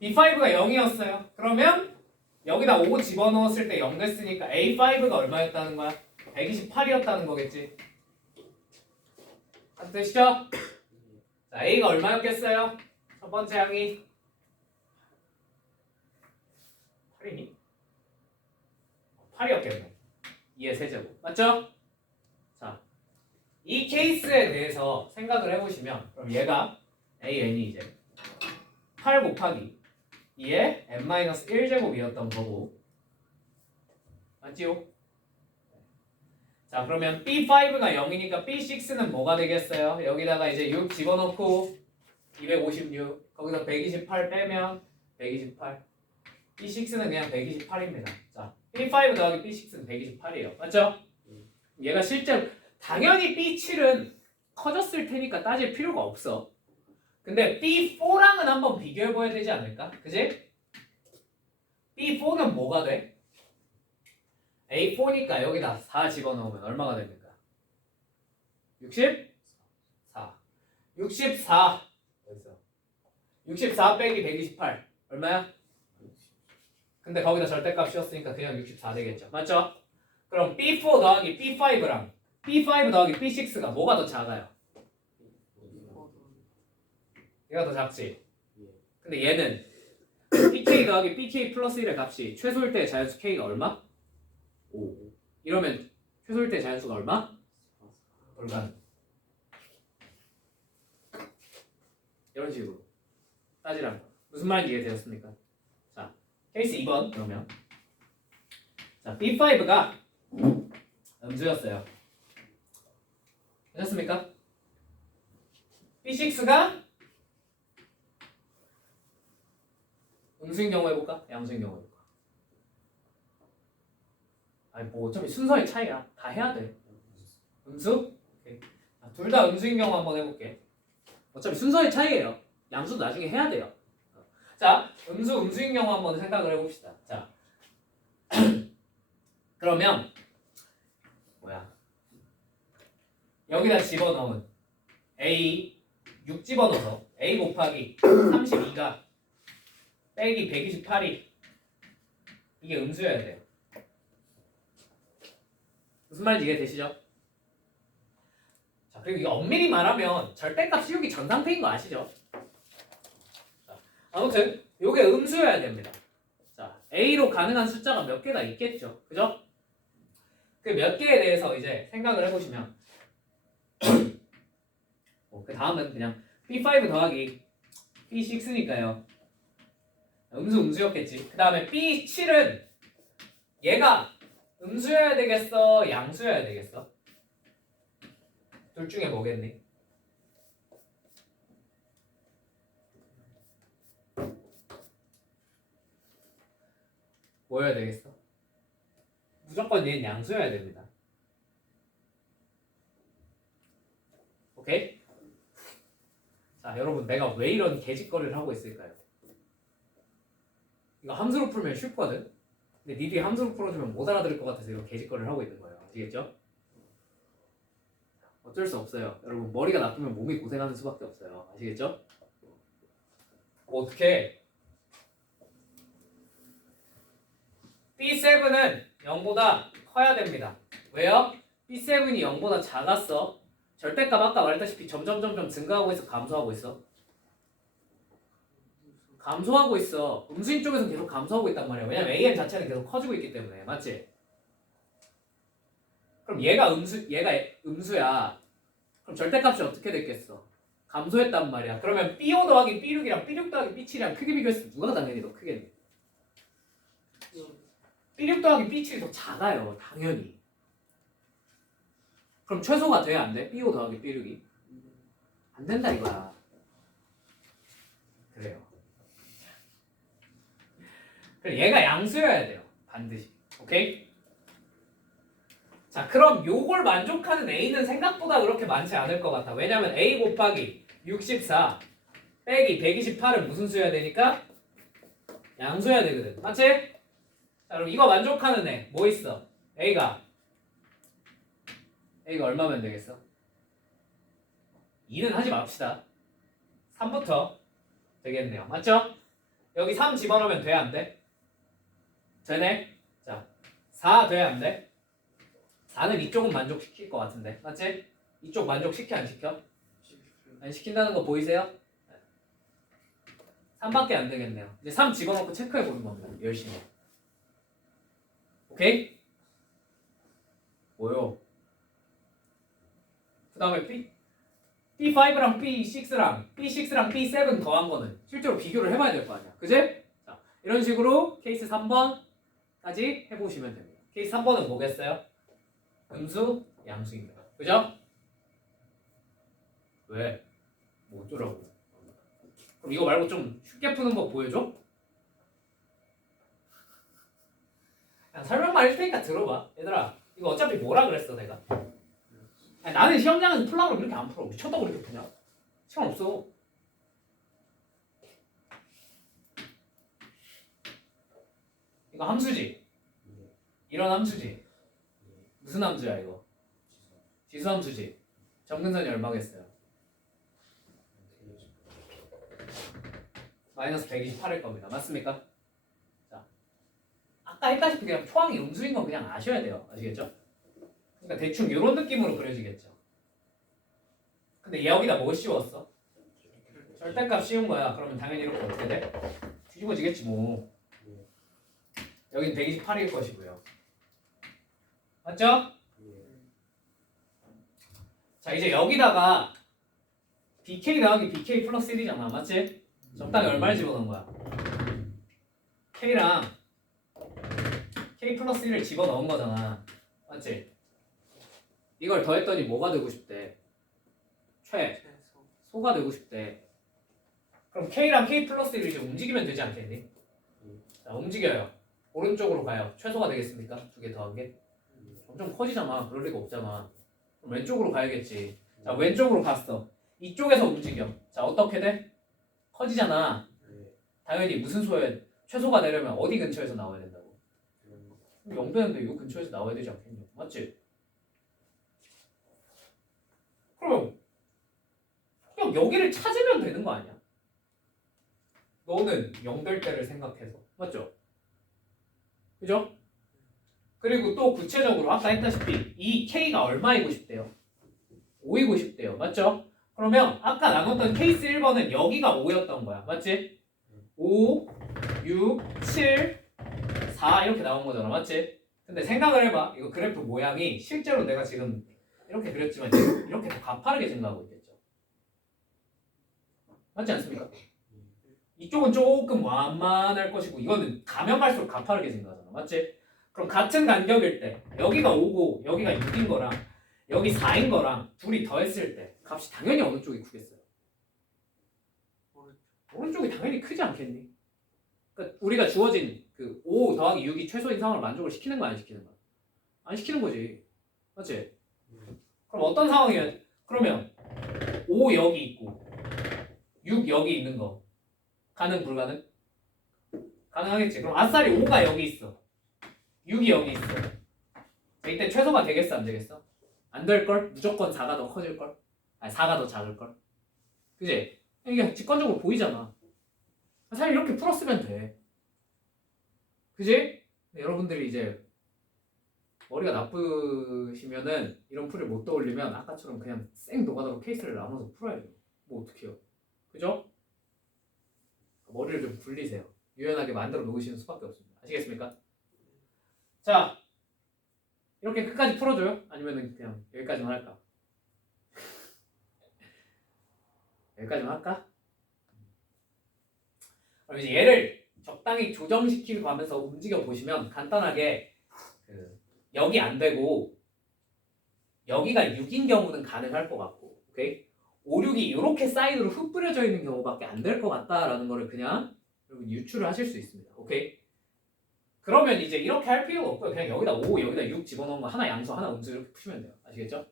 B5가 0이었어요. 그러면 여기다 5 집어넣었을 때 0 됐으니까 A5가 얼마였다는 거야? 128이었다는 거겠지. 되시죠? 자, A가 얼마였겠어요? 첫 번째 항이 8이니? 8이었겠네. 2의 세제곱. 맞죠? 자, 이 케이스에 대해서 생각을 해보시면 그럼 얘가 AN이 이제 8 곱하기 2의 n-1제곱이었던 거고 맞지요? 자 그러면 B5가 0이니까 B6는 뭐가 되겠어요? 여기다가 이제 6 집어넣고 256 거기서 128 빼면 128 B6는 그냥 128입니다. 자 B5 더하기 B6는 128이에요. 맞죠? 얘가 실제로 당연히 B7은 커졌을 테니까 따질 필요가 없어. 근데 B4랑은 한번 비교해봐야 되지 않을까? 그지? B4는 뭐가 돼? A4니까 여기다 4 집어넣으면 얼마가 됩니까? 64 64 어디서? 64 빼기 128 얼마야? 근데 거기다 절대값 씌웠으니까 그냥 64 되겠죠. 맞죠? 그럼 B4 더하기 B5랑 B5 더하기 B6가 뭐가 더 작아요? 얘가 더 작지? 근데 얘는 PK 더하기 PK 플러스 1의 값이 최소일 때 자연수 K가 얼마? 5 이러면 최소일 때 자연수가 얼마? 불가능. 이런 식으로 따지라는 거. 무슨 말인지 이해되었습니까? 자, 케이스 2번 그러면 자, B5가 음수였어요. 되셨습니까? B6가 음수인 경우 해볼까? 양수인 경우 해볼까? 아니 뭐 어차피 순서의 차이야. 다 해야 돼. 음수? 둘 다 음수인 경우 한번 해볼게. 어차피 순서의 차이예요. 양수도 나중에 해야 돼요. 자, 음수인 경우 한번 생각을 해봅시다. 자, 그러면 뭐야? 여기다 집어넣은 A 6 집어넣어서 A 곱하기 32가 빼기 128이 이게 음수여야 돼요. 무슨 말인지 이해되시죠? 자, 그리고 이거 엄밀히 말하면 절대값 씌우기 전 상태인 거 아시죠? 자, 아무튼 이게 음수여야 됩니다. 자, A로 가능한 숫자가 몇 개가 있겠죠. 그죠? 그 몇 개에 대해서 이제 생각을 해보시면 그 다음은 그냥 B5 더하기 B6니까요. 음수였겠지. 그 다음에 B7은 얘가 음수여야 되겠어? 양수여야 되겠어? 둘 중에 뭐겠니? 뭐여야 되겠어? 무조건 얘는 양수여야 됩니다. 오케이? 자, 여러분 내가 왜 이런 개짓거리를 하고 있을까요? 이거 함수로 풀면 쉽거든? 근데 니들이 함수로 풀어주면 못 알아들을 것 같아서 이런 개짓거리를 하고 있는 거예요. 아시겠죠? 어쩔 수 없어요. 여러분 머리가 나쁘면 몸이 고생하는 수밖에 없어요. 아시겠죠? 어떻게 B7은 0보다 커야 됩니다. 왜요? B7이 0보다 작았어. 절대값 아까 말했다시피 점점 증가하고 있어, 감소하고 있어? 감소하고 있어. 음수인 쪽에서는 계속 감소하고 있단 말이야. 왜냐면 AN 자체는 계속 커지고 있기 때문에. 맞지? 그럼 얘가 음수야. 그럼 절대값이 어떻게 됐겠어? 감소했단 말이야. 그러면 B5 더하기 B6이랑 B6 더하기 B7이랑 크게 비교했을 때 누가 당연히 더 크겠니? B6 더하기 B7이 더 작아요. 당연히. 그럼 최소가 돼야 안 돼? B5 더하기 B6이? 안 된다 이거야. 그래요. 그래 얘가 양수여야 돼요. 반드시. 오케이? 자 그럼 요걸 만족하는 A는 생각보다 그렇게 많지 않을 것 같아. 왜냐면 A 곱하기 64 빼기 128은 무슨 수여야 되니까? 양수여야 되거든. 맞지? 자 그럼 이거 만족하는 애 뭐 있어? A가 얼마면 되겠어? 2는 하지 맙시다. 3부터 되겠네요. 맞죠? 여기 3 집어넣으면 돼? 안 돼? 되네? 자 4 돼? 안 돼? 4는 이쪽은 만족시킬 것 같은데 맞지? 이쪽 만족시켜 안 시켜? 안 시킨다는 거 보이세요? 3밖에 안 되겠네요. 이제 3 집어넣고 체크해 보는 겁니다. 열심히. 오케이? 뭐요? 그 다음에 B5랑 B6랑 B7 더한 거는 실제로 비교를 해봐야 될 거 아니야. 그지? 자, 이런 식으로 케이스 3번까지 해보시면 됩니다. 케이스 3번은 뭐겠어요? 음수, 양수입니다. 그죠? 왜? 뭐 어쩌라고? 그럼 이거 말고 좀 쉽게 푸는 법 보여줘? 그냥 설명만 해줄 테니까 들어봐. 얘들아, 이거 어차피 뭐라 그랬어 내가? 아니, 나는 시험장에서 풀라고 그렇게 안 풀어. 미쳤다고 그렇게 푸냐? 시간 없어. 이거 함수지? 이런 함수지? 무슨 함수야 이거? 지수함수지? 점근선이 얼마겠어요? 마이너스 128일 겁니다. 맞습니까? 자, 아까 했다시피 그냥 초항이 음수인 건 그냥 아셔야 돼요. 아시겠죠? 그러니까 대충 이런 느낌으로 그려지겠죠. 근데 여기다 뭐 씌웠어? 절대값 씌운 거야. 그러면 당연히 이렇게 어떻게 돼? 뒤집어지겠지 뭐. 여긴 128일 것이고요. 맞죠? 자 이제 여기다가 BK 더하기 BK 플러스 1이잖아. 맞지? 적당히 얼마를 집어넣은 거야? K랑 K 플러스 1을 집어넣은 거잖아. 맞지? 이걸 더했더니 뭐가 되고 싶대? 소가 되고 싶대. 그럼 K랑 K 플러스 1을 이제 움직이면 되지 않겠니? 자 움직여요. 오른쪽으로 가요. 최소가 되겠습니까? 두 개 더한 게? 엄청 커지잖아. 그럴 리가 없잖아. 그럼 왼쪽으로 가야겠지. 자 왼쪽으로 갔어. 이쪽에서 움직여. 자 어떻게 돼? 커지잖아. 당연히 무슨 소에 최소가 되려면 어디 근처에서 나와야 된다고? 0 되는데 이 근처에서 나와야 되지 않겠냐? 맞지? 그럼 그냥 여기를 찾으면 되는 거 아니야? 너는 0 될 때를 생각해서. 맞죠? 그죠? 그리고 또 구체적으로 아까 했다시피 이 K가 얼마이고 싶대요? 5이고 싶대요. 맞죠? 그러면 아까 나눴던 케이스 1번은 여기가 5였던 거야. 맞지? 5, 6, 7, 4 이렇게 나온 거잖아. 맞지? 근데 생각을 해봐. 이거 그래프 모양이 실제로 내가 지금 이렇게 그렸지만 이렇게 더 가파르게 증가하고 있겠죠. 맞지 않습니까? 이쪽은 조금 완만할 것이고 이거는 가면 갈수록 가파르게 증가하잖아. 맞지? 그럼 같은 간격일 때 여기가 5고 여기가 6인 거랑 여기 4인 거랑 둘이 더했을 때 값이 당연히 어느 쪽이 크겠어요? 오른쪽이 당연히 크지 않겠니? 그러니까 우리가 주어진 그 5 더하기 6이 최소인 상황을 만족을 시키는 거 안 시키는 거야? 안 시키는 거지. 맞지? 그럼 어떤 상황이야? 그러면 5 여기 있고 6 여기 있는 거 가능 불가능? 가능하겠지. 그럼 아싸리 5가 여기 있어. 6이 여기 있어. 이때 최소가 되겠어 안 되겠어? 안 될걸? 무조건 4가 더 커질걸? 아니 4가 더 작을걸? 그지? 이게 직관적으로 보이잖아. 사실 이렇게 풀었으면 돼. 그지? 여러분들이 이제 머리가 나쁘시면은 이런 풀을 못 떠올리면 아까처럼 그냥 쌩 노가다로 케이스를 나눠서 풀어야 돼요. 뭐 어떡해요. 그죠? 머리를 좀 굴리세요. 유연하게 만들어 놓으시는 수밖에 없습니다. 아시겠습니까? 자, 이렇게 끝까지 풀어줘요? 아니면은 그냥 여기까지만 할까? 여기까지만 할까? 그럼 이제 얘를 적당히 조정시키고 가면서 움직여 보시면 간단하게 여기 안 되고 여기가 6인 경우는 가능할 것 같고, 오케이? 5, 6이 이렇게 사이드로 흩뿌려져 있는 경우밖에 안 될 것 같다라는 거를 그냥 여러분 유추를 하실 수 있습니다. 오케이? 그러면 이제 이렇게 할 필요가 없고요. 그냥 여기다 5, 여기다 6 집어넣은 거 하나 양수, 하나 음수 이렇게 푸시면 돼요. 아시겠죠?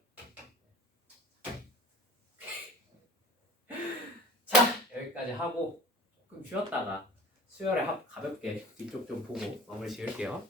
자, 여기까지 하고 조금 쉬었다가 수열의 합 가볍게 뒤쪽 좀 보고 마무리 지을게요.